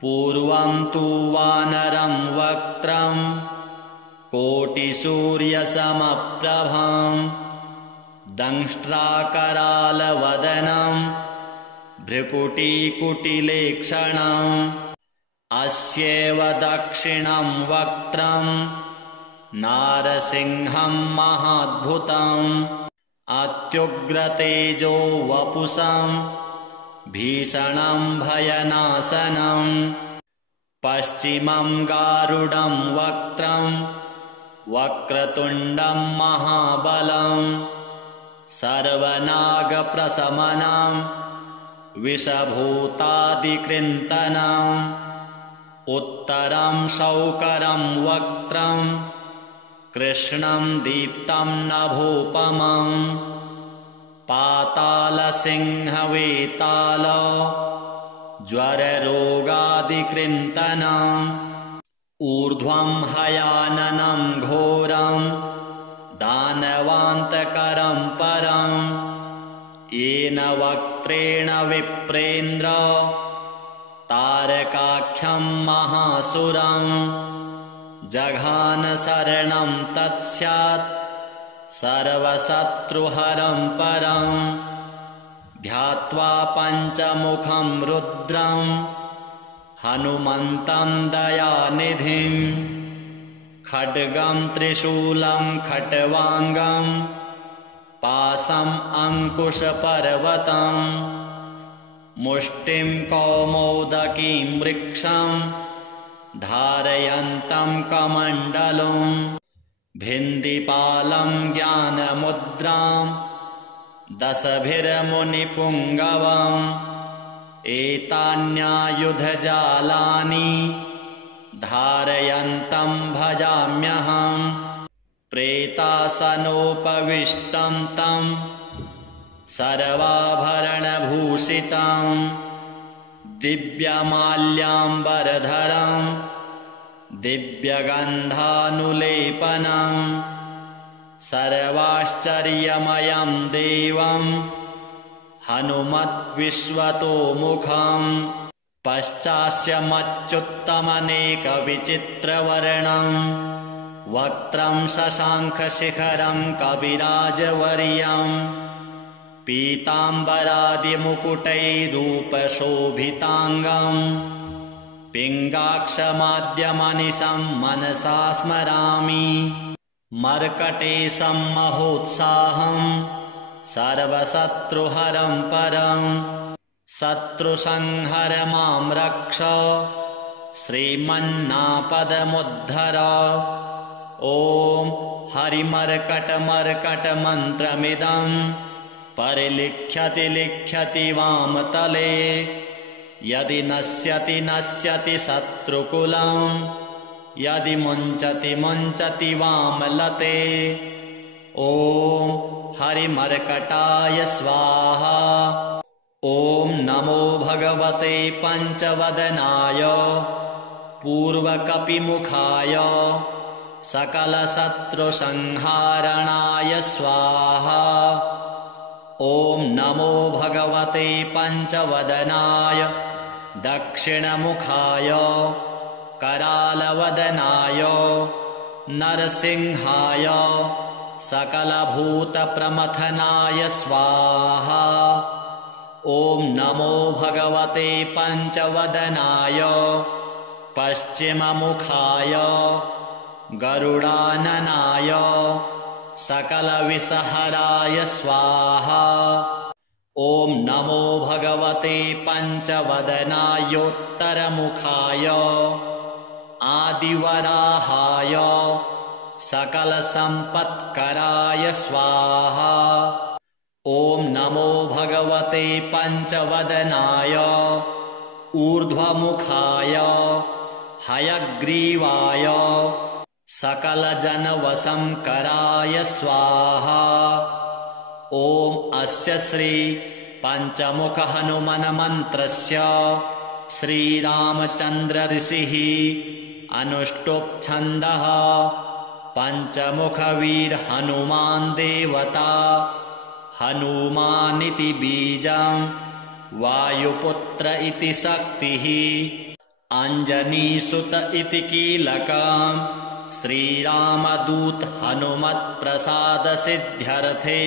पूर्वं तु वानरं वक्त्रं कोटिसूर्यसमप्रभं दंष्ट्राकरालवदनं भ्रुकुटीकुटिलेक्षणम् अस्येव दक्षिणं वक्त्रं नारसिंहं महाद्भुतम् अत्युग्रतेजो वपुषं भीषणं भयनाशनं पश्चिमं गारुडं वक्त्रं वक्रतुण्डं महाबलं सर्वनागप्रशमनं विषभूतादिकृन्तनं उत्तरं शौकरं वक्त्रं कृष्णं दीप्तं नभोपमं पातालसिंहवेताल ज्वररोगादिकृन्तनम् ऊर्ध्वं हयाननं घोरं दानवान्तकरं परं येन वक्त्रेण विप्रेन्द्र तारकाख्यं महासुरं जघान शरणं तत्स्यात् सर्वशत्रुहरं परं ध्यात्वा पञ्चमुखं रुद्रं हनुमन्तं दयानिधिं खड्गं त्रिशूलं खट्वाङ्गं पाशम् अङ्कुशपर्वतं मुष्टिं कौमोदकीं वृक्षं धारयन्तं कमण्डलुं भिन्दिपालं ज्ञानमुद्रां दशभिर्मुनिपुङ्गवम् एतान्यायुधजालानि धारयन्तं भजाम्यहम् प्रेतासनोपविष्टं तं सर्वाभरणभूषितं दिव्यमाल्याम्बरधरं दिव्यगन्धानुलेपनं सर्वाश्चर्यमयं देवं हनुमद्विश्वतोमुखं पश्चास्यमच्युत्तमनेकविचित्रवर्णं वक्त्रं शशाङ्खशिखरं कविराजवर्यं पीताम्बरादिमुकुटैरूपशोभिताङ्गं पिङ्गाक्षमाद्यमनिशं मनसा स्मरामि मर्कटेशं महोत्साहं सर्वशत्रुहरं परं शत्रुसंहर मां रक्ष श्रीमन्नापदमुद्धर ॐ हरिमर्कटमर्कटमन्त्रमिदं परिलिख्यति लिख्यति वामतले यदि नश्यति नश्यति शत्रुकुलं यदि मुञ्चति मुञ्चति वामलते ॐ हरिमर्कटाय स्वाहा। ॐ नमो भगवते पञ्चवदनाय पूर्वकपिमुखाय सकलशत्रुसंहारणाय स्वाहा। ॐ नमो भगवते पञ्चवदनाय दक्षिणमुखाय करालवदनाय नरसिंहाय सकलभूतप्रमथनाय स्वाहा। ॐ नमो भगवते पञ्चवदनाय पश्चिममुखाय गरुडाननाय सकलविषहराय स्वाहा। ॐ नमो भगवते पञ्चवदनायोत्तरमुखाय आदिवराहाय सकलसम्पत्कराय स्वाहा। ॐ नमो भगवते पञ्चवदनाय ऊर्ध्वमुखाय हयग्रीवाय सकलजनवशंकराय स्वाहा। ॐ अस्य श्री पञ्चमुख हनुमन्मन्त्रस्य श्रीरामचन्द्र ऋषिः अनुष्टुप् छन्दः पञ्चमुखवीर हनुमान् देवता हनुमानिति बीजं वायुपुत्र इति शक्तिः अञ्जनीसुत इति कीलकम् श्रीरामदूत हनुमत्प्रसादसिद्ध्यर्थे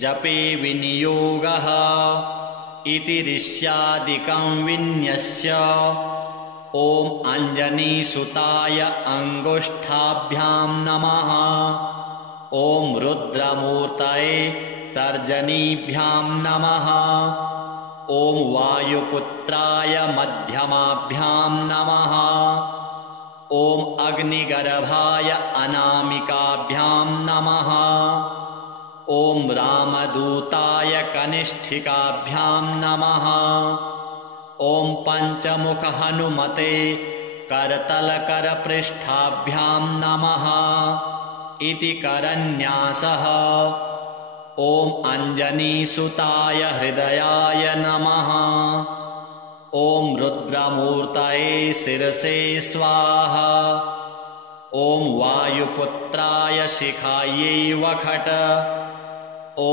जपे विनियोगः इति ऋष्यादिकं विन्यस्य। ॐ अञ्जनीसुताय अङ्गुष्ठाभ्यां नमः। ॐ रुद्रमूर्तये तर्जनीभ्यां नमः। ॐ वायुपुत्राय मध्यमाभ्यां नमः। ॐ अग्निगर्भाय अनामिकाभ्यां नमः। ॐ रामदूताय कनिष्ठिकाभ्यां नमः। ॐ पञ्चमुख हनुमते करतलकरपृष्ठाभ्यां नमः इति करन्यासः। ॐ अञ्जनीसुताय हृदयाय नमः। ॐ रुद्रमूर्तये शिरसे स्वाहा। ॐ वायुपुत्राय शिखायै वखट। ॐ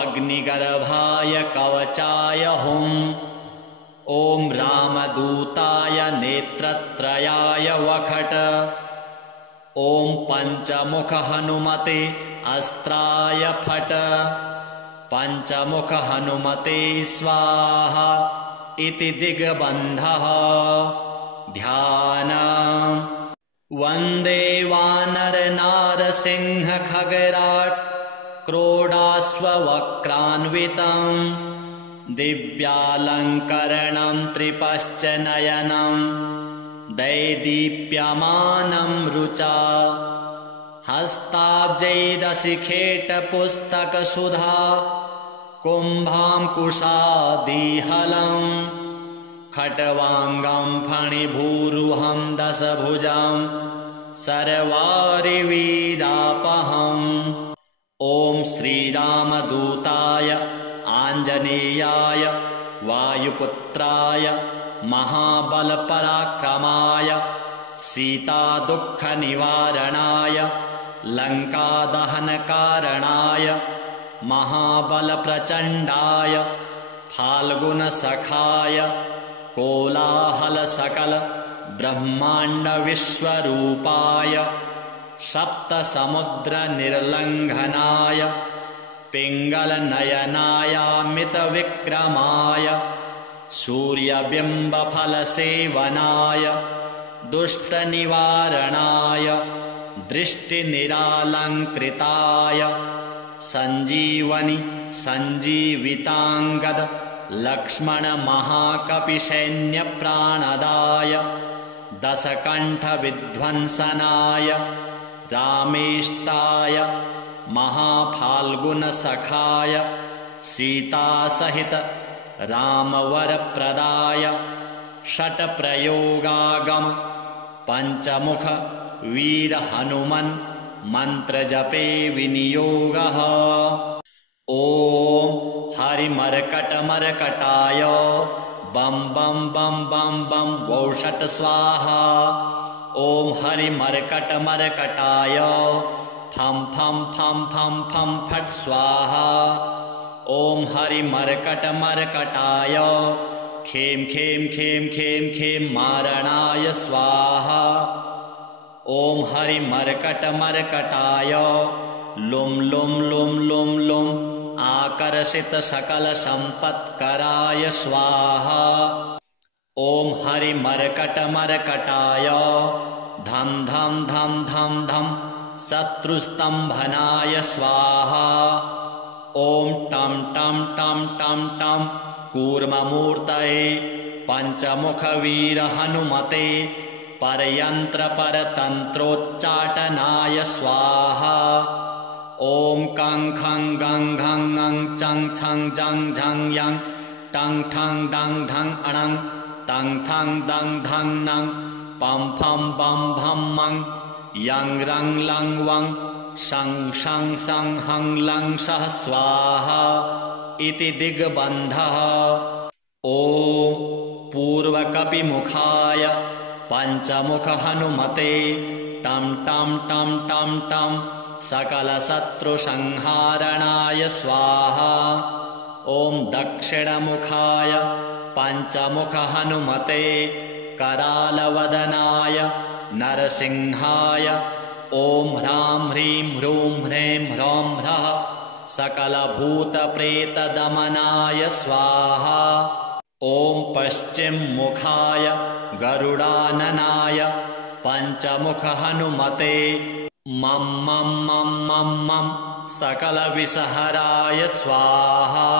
अग्निगर्भाय कवचाय हुम्। ॐ रामदूताय नेत्रत्रयाय वखट। ॐ पञ्चमुख हनुमते अस्त्राय फट। पञ्चमुख हनुमते स्वाहा इति दिग्बन्धः। ध्यानम्। वन्दे वानरनारसिंह खगराट् क्रोडाश्ववक्रान्वितम् दिव्यालङ्करणं त्रिपश्च नयनं दैदीप्यमानं रुचा हस्ताब्जैरशिखेटपुस्तकसुधा कुम्भाङ्कुशादिहलं खट्वाङ्गं फणिभूरुहं दशभुजं सर्वारिवीरापहम्। ॐ श्रीरामदूताय आञ्जनेयाय वायुपुत्राय महाबलपराक्रमाय सीतादुःखनिवारणाय लङ्कादहनकारणाय महाबलप्रचण्डाय फाल्गुनसखाय कोलाहलसकल ब्रह्माण्डविश्वरूपाय सप्तसमुद्रनिर्लङ्घनाय पिङ्गलनयनायामितविक्रमाय सूर्यबिम्बफलसेवनाय दुष्टनिवारणाय दृष्टिनिरालङ्कृताय सञ्जीवनि सञ्जीविताङ्गद लक्ष्मणमहाकपिसैन्यप्राणदाय दशकण्ठविध्वंसनाय रामेष्टाय महाफाल्गुनसखाय सीतासहित रामवरप्रदाय षट्प्रयोगागम पञ्चमुख वीर हनुमन् मन्त्रजपे विनियोगः। ॐ हरिमर्कटमर्कटाय बं बं बं बं बं वौषट स्वाहा। ॐ हरिमर्कटमर्कटाय फं फं फं फं फं फट् स्वाहा। ॐ हरिमर्कटमर्कटाय खें खें खें खें खें मारणाय स्वाहा। ॐ हरिमर्कटमर्कटाय लुं लुं लुं लुं लुं आकर्षित सकल संपत्कराय स्वाहा। ॐ हरिमर्कटमर्कटाय धं धं धं धं धं शत्रुस्तंभनाय स्वाहा। ॐ टं टं टं टं टं कूर्ममूर्तये पंचमुखवीर हनुमते परयन्त्रपरतन्त्रोच्चाटनाय स्वाहा। ॐ कं खं गं घं ङं चं छं जं झं यं टं ठं डं ढं अणं तं थं दं धं नं पं फं बं भं मं यं रं लं वं शं शं सं हं लं सः स्वाहा इति दिग्बन्धः। ॐ पूर्वकपिमुखाय पंचमुख हनुमते टं टं टं टं टं सकलशत्रुसंहारणाय स्वाहा। ॐ दक्षिणमुखाय पंचमुख हनुमते करालवदनाय नरसिंहाय ॐ ह्रां ह्रीं ह्रूं ह्रें ह्रौं ह्रः सकलभूतप्रेतदमनाय स्वाहा। ॐ पश्चिममुखाय गरुडाननाय पंचमुख हनुमते मं मं मं मं मं सकलविषहराय स्वाहा।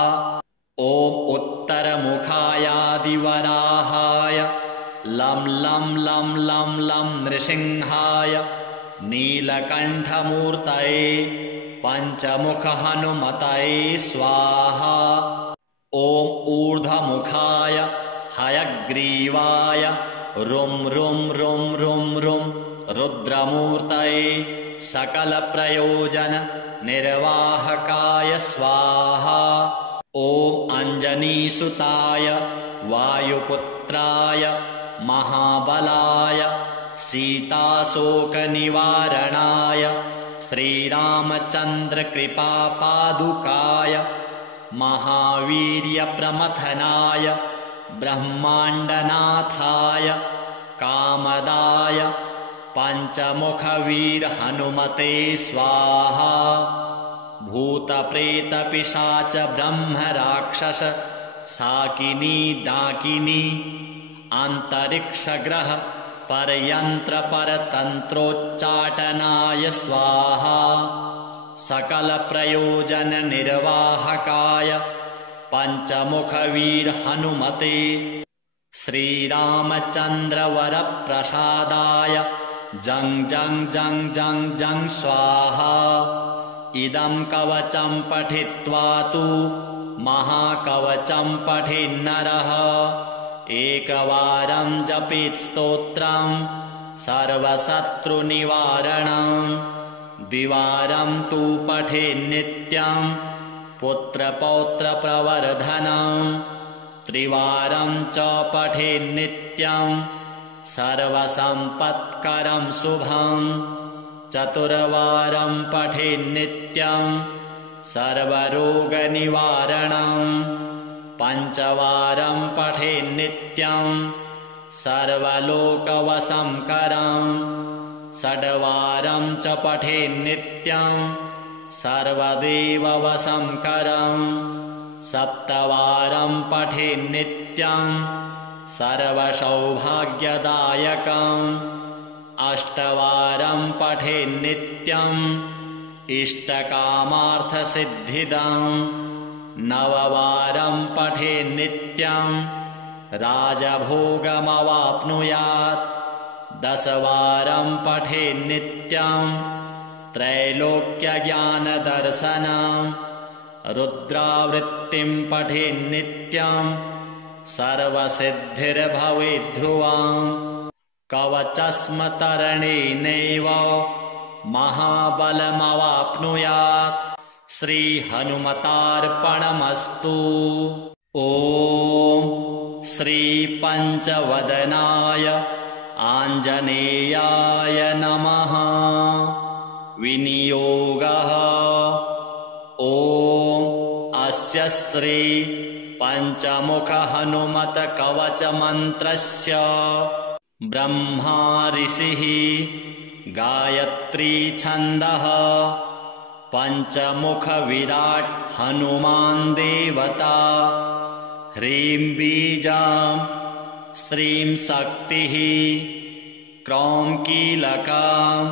ॐ उत्तरमुखायादिवराहाय लं लं लं लं लं नृसिंहाय नीलकण्ठमूर्तये पंचमुख हनुमतये स्वाहा। ॐ ऊर्ध्वमुखाय हयग्रीवाय रुं रुं रुं रुं रुं रुद्रमूर्तये सकलप्रयोजन निर्वाहकाय स्वाहा। ॐ अञ्जनीसुताय वायुपुत्राय महाबलाय सीताशोकनिवारणाय श्रीरामचन्द्रकृपापादुकाय महावीर्यप्रमथनाय ब्रह्माण्डनाथाय कामदाय पंचमुखवीर हनुमते स्वाहा। भूतप्रेतपिशाच ब्रह्मराक्षस साकिनी डाकिनी अंतरिक्षग्रह परयन्त्रपरतन्त्रोच्चाटनाय स्वाहा। सकलप्रयोजन निर्वाहकाय पंचमुखवीर हनुमते श्रीरामचन्द्रवरप्रसादाय जं जं जं जं जं स्वाहा। इदं कवचं पठित्वा तु महाकवचं पठेन्नरः एकवारं जपेत् स्तोत्रं सर्वशत्रुनिवारणं द्विवारं तु पठेन्नित्यं पुत्रपौत्रप्रवर्धनं त्रिवारं च पठेन्नित्यं सर्वसम्पत्करं शुभं चतुर्वारं पठेन्नित्यं सर्वरोगनिवारणं पंचवारं पठेन्नित्यं सर्वलोकवशंकरं षड्वारं च पठेन्नित्यं सर्वदेववशंकरं सप्तवारं पठेन्नित्यं सर्वसौभाग्यदायकं अष्टवारं पठेन्नित्यं इष्टकामार्थसिद्धिदं नववारं पठेन्नित्यं राजभोगमवाप्नुयात् दशवारं पठेन्नित्यं त्रैलोक्यज्ञानदर्शनं रुद्रावृत्तिं पठेन्नित्यं सर्वसिद्धिर्भवेद्ध्रुवं कवचस्मतरणेनैव महाबलमवाप्नुयात् श्रीहनुमतार्पणमस्तु। ॐ श्रीपञ्चवदनाय आञ्जनेयाय नमः। विनियोगः ॐ अस्य श्री पंचमुख हनुमत कवच मंत्रस्य ब्रह्मा ऋषिः गायत्री छन्दः पंचमुख विराट हनुमान देवता। ह्रीं बीजां श्रीं शक्तिः क्रौं कीलकां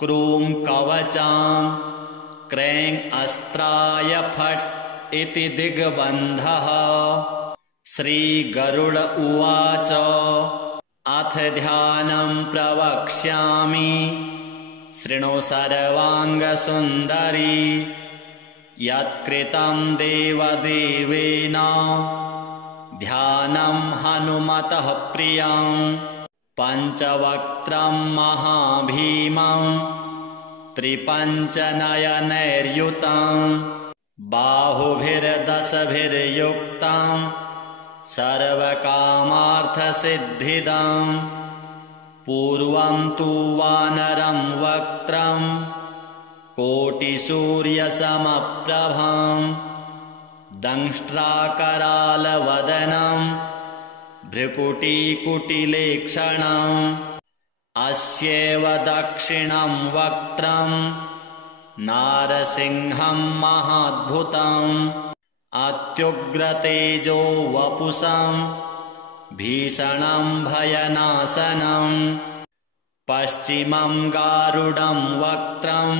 क्रूं कवचां क्रैं अस्त्राय फट् इति दिग्बन्धः। श्रीगरुड उवाच अथ ध्यानं प्रवक्ष्यामि शृणु सर्वाङ्गसुन्दरी यत्कृतं देवदेवेन ध्यानं हनुमतः प्रियं। पञ्चवक्त्रं महाभीमं त्रिपञ्चनयनैर्युतं बाहुभिर्दशभिर्युक्तं सर्वकामार्थसिद्धिदं। पूर्वं तु वानरं वक्त्रं कोटिसूर्यसमप्रभं दंष्ट्राकरालवदनं भ्रुकुटीकुटिलेक्षणम्। अस्यैव दक्षिणं वक्त्रं नारसिंहं महाद्भुतम् अत्युग्रतेजो वपुषं भीषणं भयनाशनं। पश्चिमं गारुडं वक्त्रं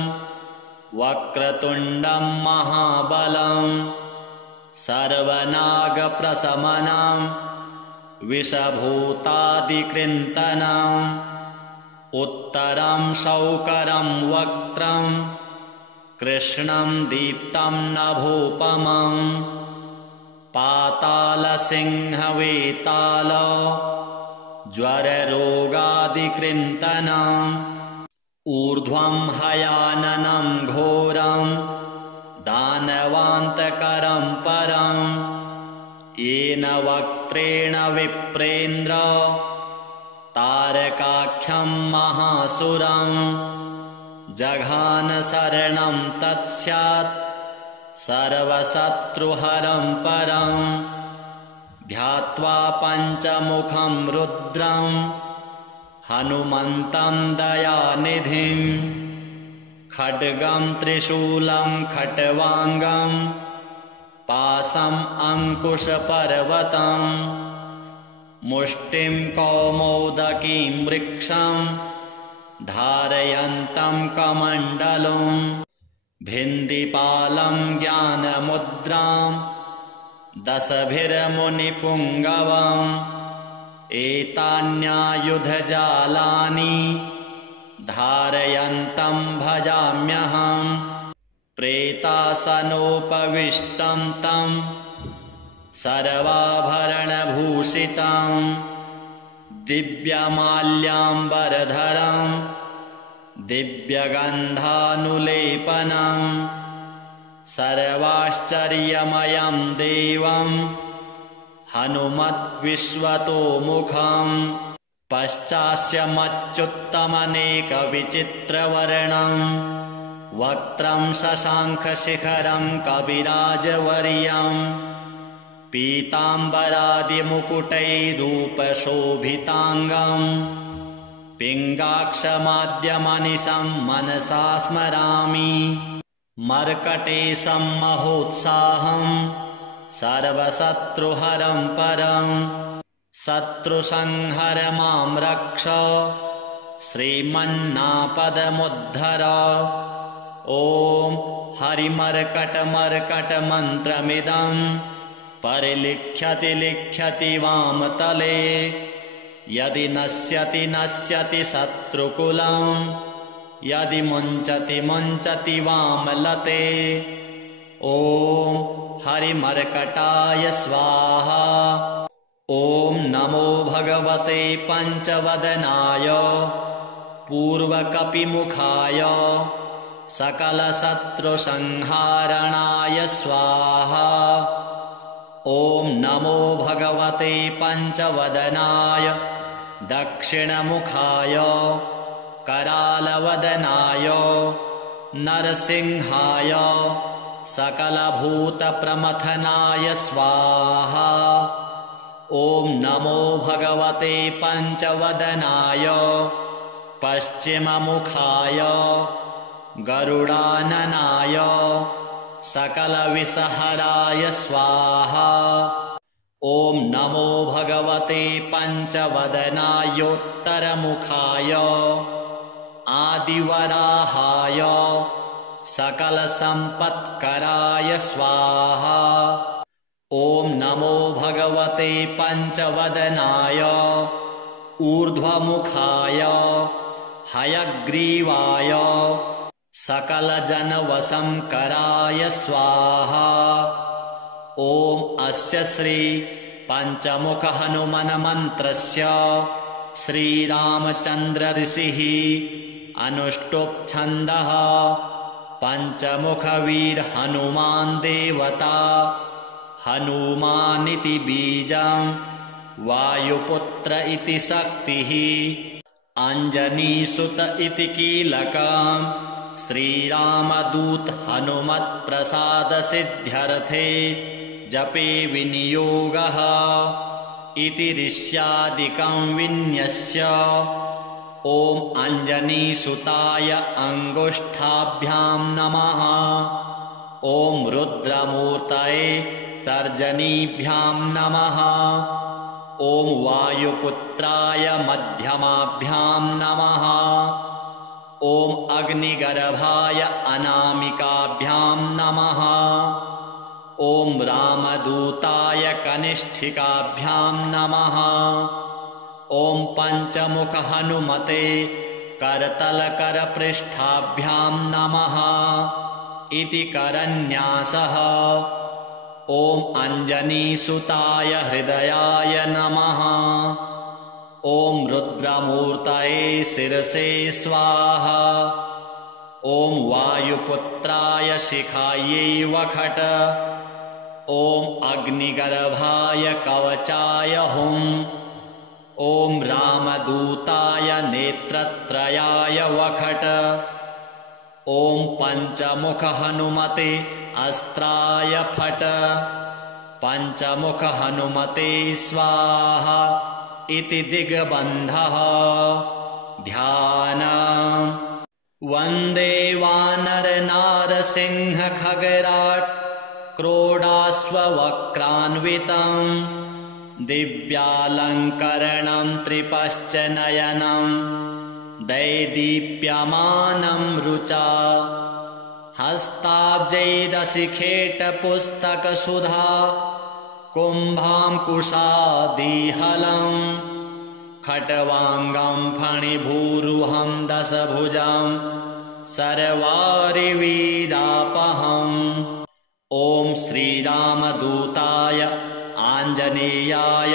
वक्रतुण्डं महाबलं सर्वनागप्रशमनं विषभूतादिकृन्तनं। उत्तरं शौकरं वक्त्रं कृष्णं दीप्तं नभोपमं पातालसिंहवेताल ज्वररोगादिकृन्तनं। ऊर्ध्वं हयाननं घोरं दानवान्तकरं परं येन वक्त्रेण विप्रेन्द्र तारकाख्यं महासुरं। जघान शरणं तत्स्यात् सर्वशत्रुहरं परं ध्यात्वा पञ्चमुखं रुद्रं हनुमन्तं दयानिधिं। खड्गं त्रिशूलं खट्वाङ्गं पाशम् अङ्कुशपर्वतं मुष्टिं कौमोदकीं वृक्षं धारयन्तं कमण्डलुं। भिन्दिपालं ज्ञानमुद्रां दशभिर्मुनिपुङ्गवम् एतान्यायुधजालानि धारयन्तं भजाम्यहम्। प्रेतासनोपविष्टं तं सर्वाभरणभूषितं दिव्यमाल्याम्बरधरं दिव्यगन्धानुलेपनं सर्वाश्चर्यमयं देवं हनुमद्विश्वतोमुखं। पश्चास्यमच्युत्तमनेकविचित्रवर्णं वक्त्रं शशाङ्खशिखरं कविराजवर्यं पीताम्बरादिमुकुटैरूपशोभिताङ्गं पिङ्गाक्षमाद्यमनिशं मनसा स्मरामि। मर्कटेशं महोत्साहं सर्वशत्रुहरं परं शत्रुसंहर मां रक्ष श्रीमन्नापदमुद्धर। ॐ हरिमर्कटमर्कटमन्त्रमिदं परिलिख्यति लिख्यति वामतले यदि नश्यति नश्यति शत्रुकुलं यदि मुञ्चति मुञ्चति वामलते। ॐ हरिमर्कटाय स्वाहा। ॐ नमो भगवते पञ्चवदनाय पूर्वकपिमुखाय सकलशत्रुसंहारणाय स्वाहा। ॐ नमो भगवते पञ्चवदनाय दक्षिणमुखाय करालवदनाय नरसिंहाय सकलभूतप्रमथनाय स्वाहा। ॐ नमो भगवते पञ्चवदनाय पश्चिममुखाय गरुडाननाय सकलविषहराय स्वाहा। ॐ नमो भगवते पञ्चवदनायोत्तरमुखाय आदिवराहाय सकलसम्पत्कराय स्वाहा। ॐ नमो भगवते पञ्चवदनाय ऊर्ध्वमुखाय हयग्रीवाय सकलजनवशंकराय स्वाहा। ॐ अस्य श्री पञ्चमुख हनुमन्मन्त्रस्य श्रीरामचन्द्र ऋषिः अनुष्टुप् छन्दः पञ्चमुख वीर हनुमान् देवता हनुमानिति बीजं वायुपुत्र इति शक्तिः अञ्जनीसुत इति कीलकं श्रीरामदूत हनुमत्प्रसाद सिद्ध्यर्थे जपे विनियोगः इति ऋष्यादिकं विन्यस्य। ॐ अञ्जनीसुताय अङ्गुष्ठाभ्यां नमः। ॐ रुद्रमूर्तये तर्जनीभ्यां नमः। ॐ वायुपुत्राय मध्यमाभ्यां नमः। ॐ अग्निगर्भाय अनामिकाभ्यां नमः। ॐ रामदूताय कनिष्ठिकाभ्यां नमः। ॐ पञ्चमुख हनुमते करतलकरपृष्ठाभ्यां नमः इति करन्यासः। ॐ अञ्जनीसुताय हृदयाय नमः। ॐ रुद्रमूर्तये शिरसे स्वाहा। ॐ वायुपुत्राय शिखायै वखट। ॐ अग्निगर्भाय कवचाय हुं। ॐ रामदूताय नेत्रत्रयाय वखट। ॐ पञ्चमुख हनुमते अस्त्राय फट। पञ्चमुख हनुमते स्वाहा इति दिग्बन्धः। ध्यानम्। वन्दे वानरनारसिंह खगराट् क्रोडाश्ववक्रान्वितं दिव्यालङ्करणं त्रिपश्च नयनं दैदीप्यमानं रुचा हस्ताब्जैरशिखेटपुस्तकसुधा कुम्भाङ्कुशादिहलं खट्वाङ्गं फणिभूरुहं दशभुजं सर्वारिवीरापहम्। ॐ श्रीरामदूताय आञ्जनेयाय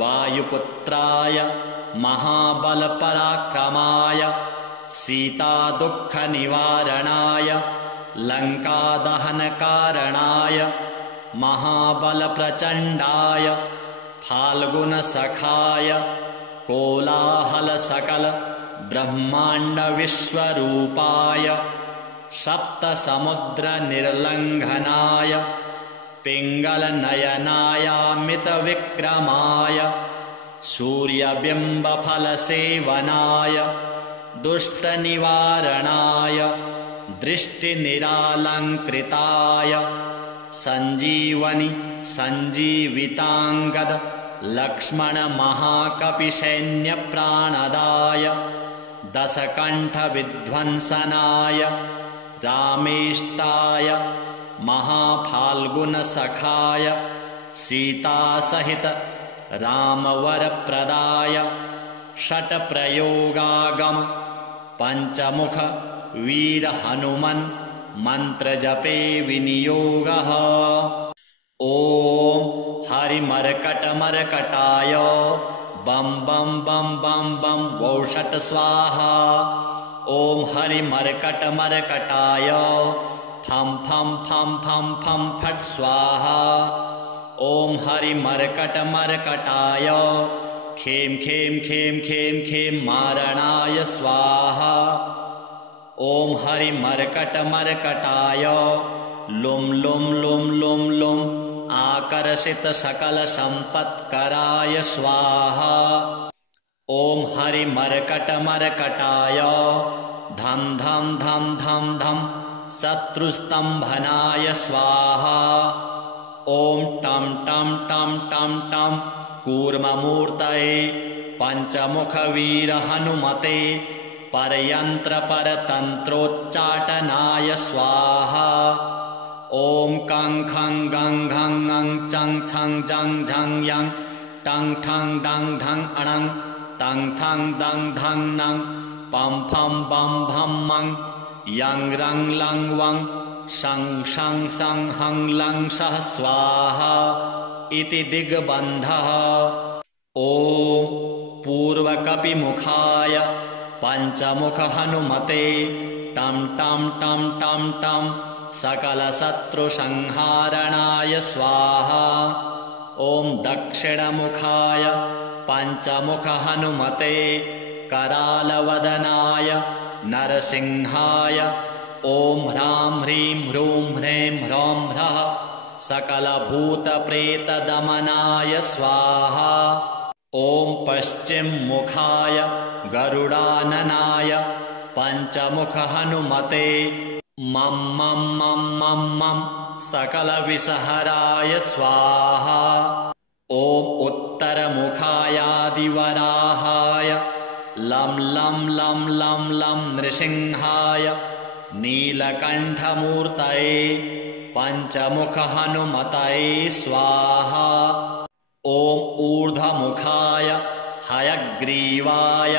वायुपुत्राय महाबलपराक्रमाय सीतादुःखनिवारणाय लङ्कादहनकारणाय महाबलप्रचण्डाय फाल्गुनसखाय कोलाहलसकल ब्रह्माण्डविश्वरूपाय सप्तसमुद्रनिर्लङ्घनाय पिङ्गलनयनायामितविक्रमाय सूर्यबिम्बफलसेवनाय दुष्टनिवारणाय दृष्टिनिरालङ्कृताय सञ्जीवनि सञ्जीविताङ्गद लक्ष्मणमहाकपिसैन्यप्राणदाय दशकण्ठविध्वंसनाय रामेष्टाय महाफाल्गुनसखाय सीतासहित रामवरप्रदाय षट्प्रयोगागम पञ्चमुख वीर हनुमन् मन्त्रजपे विनियोगः। ॐ हरिमर्कटमर्कटाय बं बं बं बं बं वौषट स्वाहा। ॐ हरिमर्कटमर्कटाय फं फं फं फं फं फट् स्वाहा। ॐ हरिमर्कटमर्कटाय खें खें खें खें खें मारणाय स्वाहा। ॐ हरिमर्कटमर्कटाय लुं लुं लुं लुं लुं आकर्षित सकल संपत्कराय स्वाहा। ॐ हरिमर्कटमर्कटाय धं धं धं धं धं शत्रुस्तम्भनाय स्वाहा। ॐ टं टं टं टं टं कूर्ममूर्तये पञ्चमुखवीरहनुमते परयन्त्रपरतन्त्रोच्चाटनाय स्वाहा। ॐ कं खं गं घं ङं चं छं जं झं यं टं ठं डं ढं अणं तं थं दं धं नं पं फं बं भं मं यं रं लं वं शं शं सं हं लं सः स्वाहा इति दिग्बन्धः। ॐ पूर्वकपिमुखाय पञ्चमुखहनुमते टं टं टं टं टं सकलशत्रुसंहारणाय स्वाहा। ॐ दक्षिणमुखाय पञ्चमुखहनुमते करालवदनाय नरसिंहाय ॐ ह्रां ह्रीं ह्रूं ह्रें ह्रौं ह्रः सकलभूतप्रेतदमनाय स्वाहा। ॐ पश्चिममुखाय गरुडाननाय पञ्चमुखहनुमते मं मं मं मं मं सकलविषहराय स्वाहा। ॐ उत्तरमुखायादिवराहाय लं लं लं लं लं नृसिंहाय नीलकण्ठमूर्तये पञ्चमुखहनुमतये स्वाहा। ॐ ऊर्ध्वमुखाय हयग्रीवाय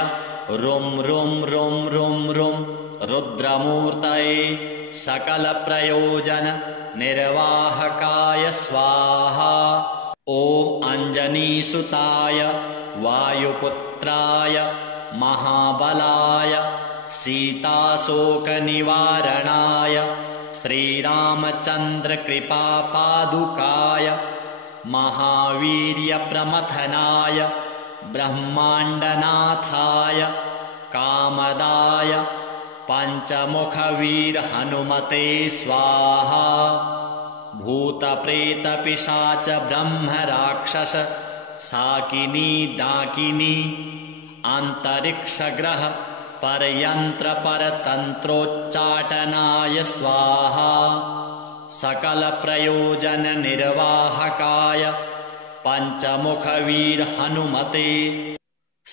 रुं रुं रुं रुं रुं रुद्रमूर्तये सकलप्रयोजननिर्वाहकाय स्वाहा। ॐ अञ्जनीसुताय वायुपुत्राय महाबलाय सीताशोकनिवारणाय श्रीरामचन्द्रकृपापादुकाय महावीर्यप्रमथनाय ब्रह्माण्डनाथाय कामदाय पञ्चमुखवीरहनुमते स्वाहा। भूतप्रेतपिशाच ब्रह्मराक्षस साकिनी डाकिनी अन्तरिक्षग्रह परयन्त्रपरतन्त्रोच्चाटनाय स्वाहा। सकलप्रयोजननिर्वाहकाय पञ्चमुखवीरहनुमते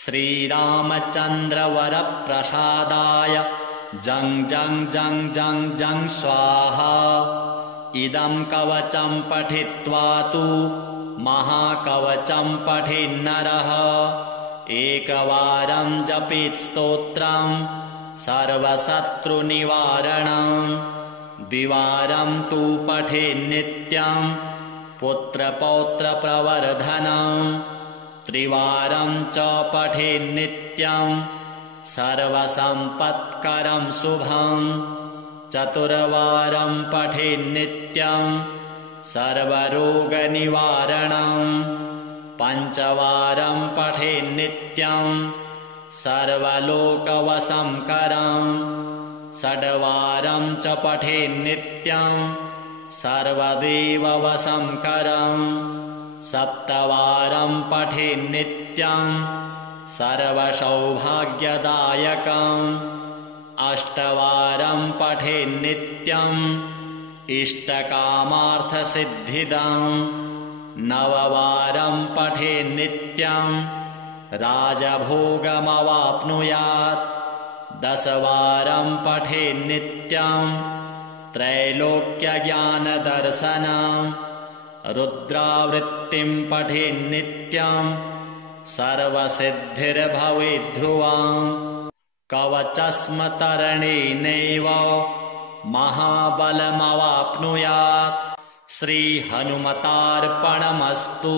श्रीरामचन्द्रवरप्रसादाय जं जं जं जं जं स्वाहा। इदं कवचं पठित्वा तु महाकवचं पठेन्नरः एकवारं जपेत् स्तोत्रं सर्वशत्रुनिवारणं द्विवारं तु पठेन्नित्यं पुत्रपौत्रप्रवर्धनं त्रिवारं च पठेन्नित्यं सर्वसम्पत्करं शुभं चतुर्वारं पठेन्नित्यं सर्वरोगनिवारणं पञ्चवारं पठेन्नित्यं सर्वलोकवशंकरं षड्वारं च पठेन्नित्यं सर्वदेववशंकरं सप्तवारं पठेन्नित्यं सर्वसौभाग्यदायकं अष्टवारं पठेन्नित्यं इष्टकामार्थसिद्धिदं नववारं पठेन्नित्यं राजभोगमवाप्नुयात् दशवारं पठेन्नित्यं त्रैलोक्यज्ञानदर्शनं रुद्रावृत्तिं पठेन्नित्यं सर्वसिद्धिर्भवेद्ध्रुवं कवचस्मतरणेनैव महाबलमवाप्नुयात्। श्रीहनुमतार्पणमस्तु।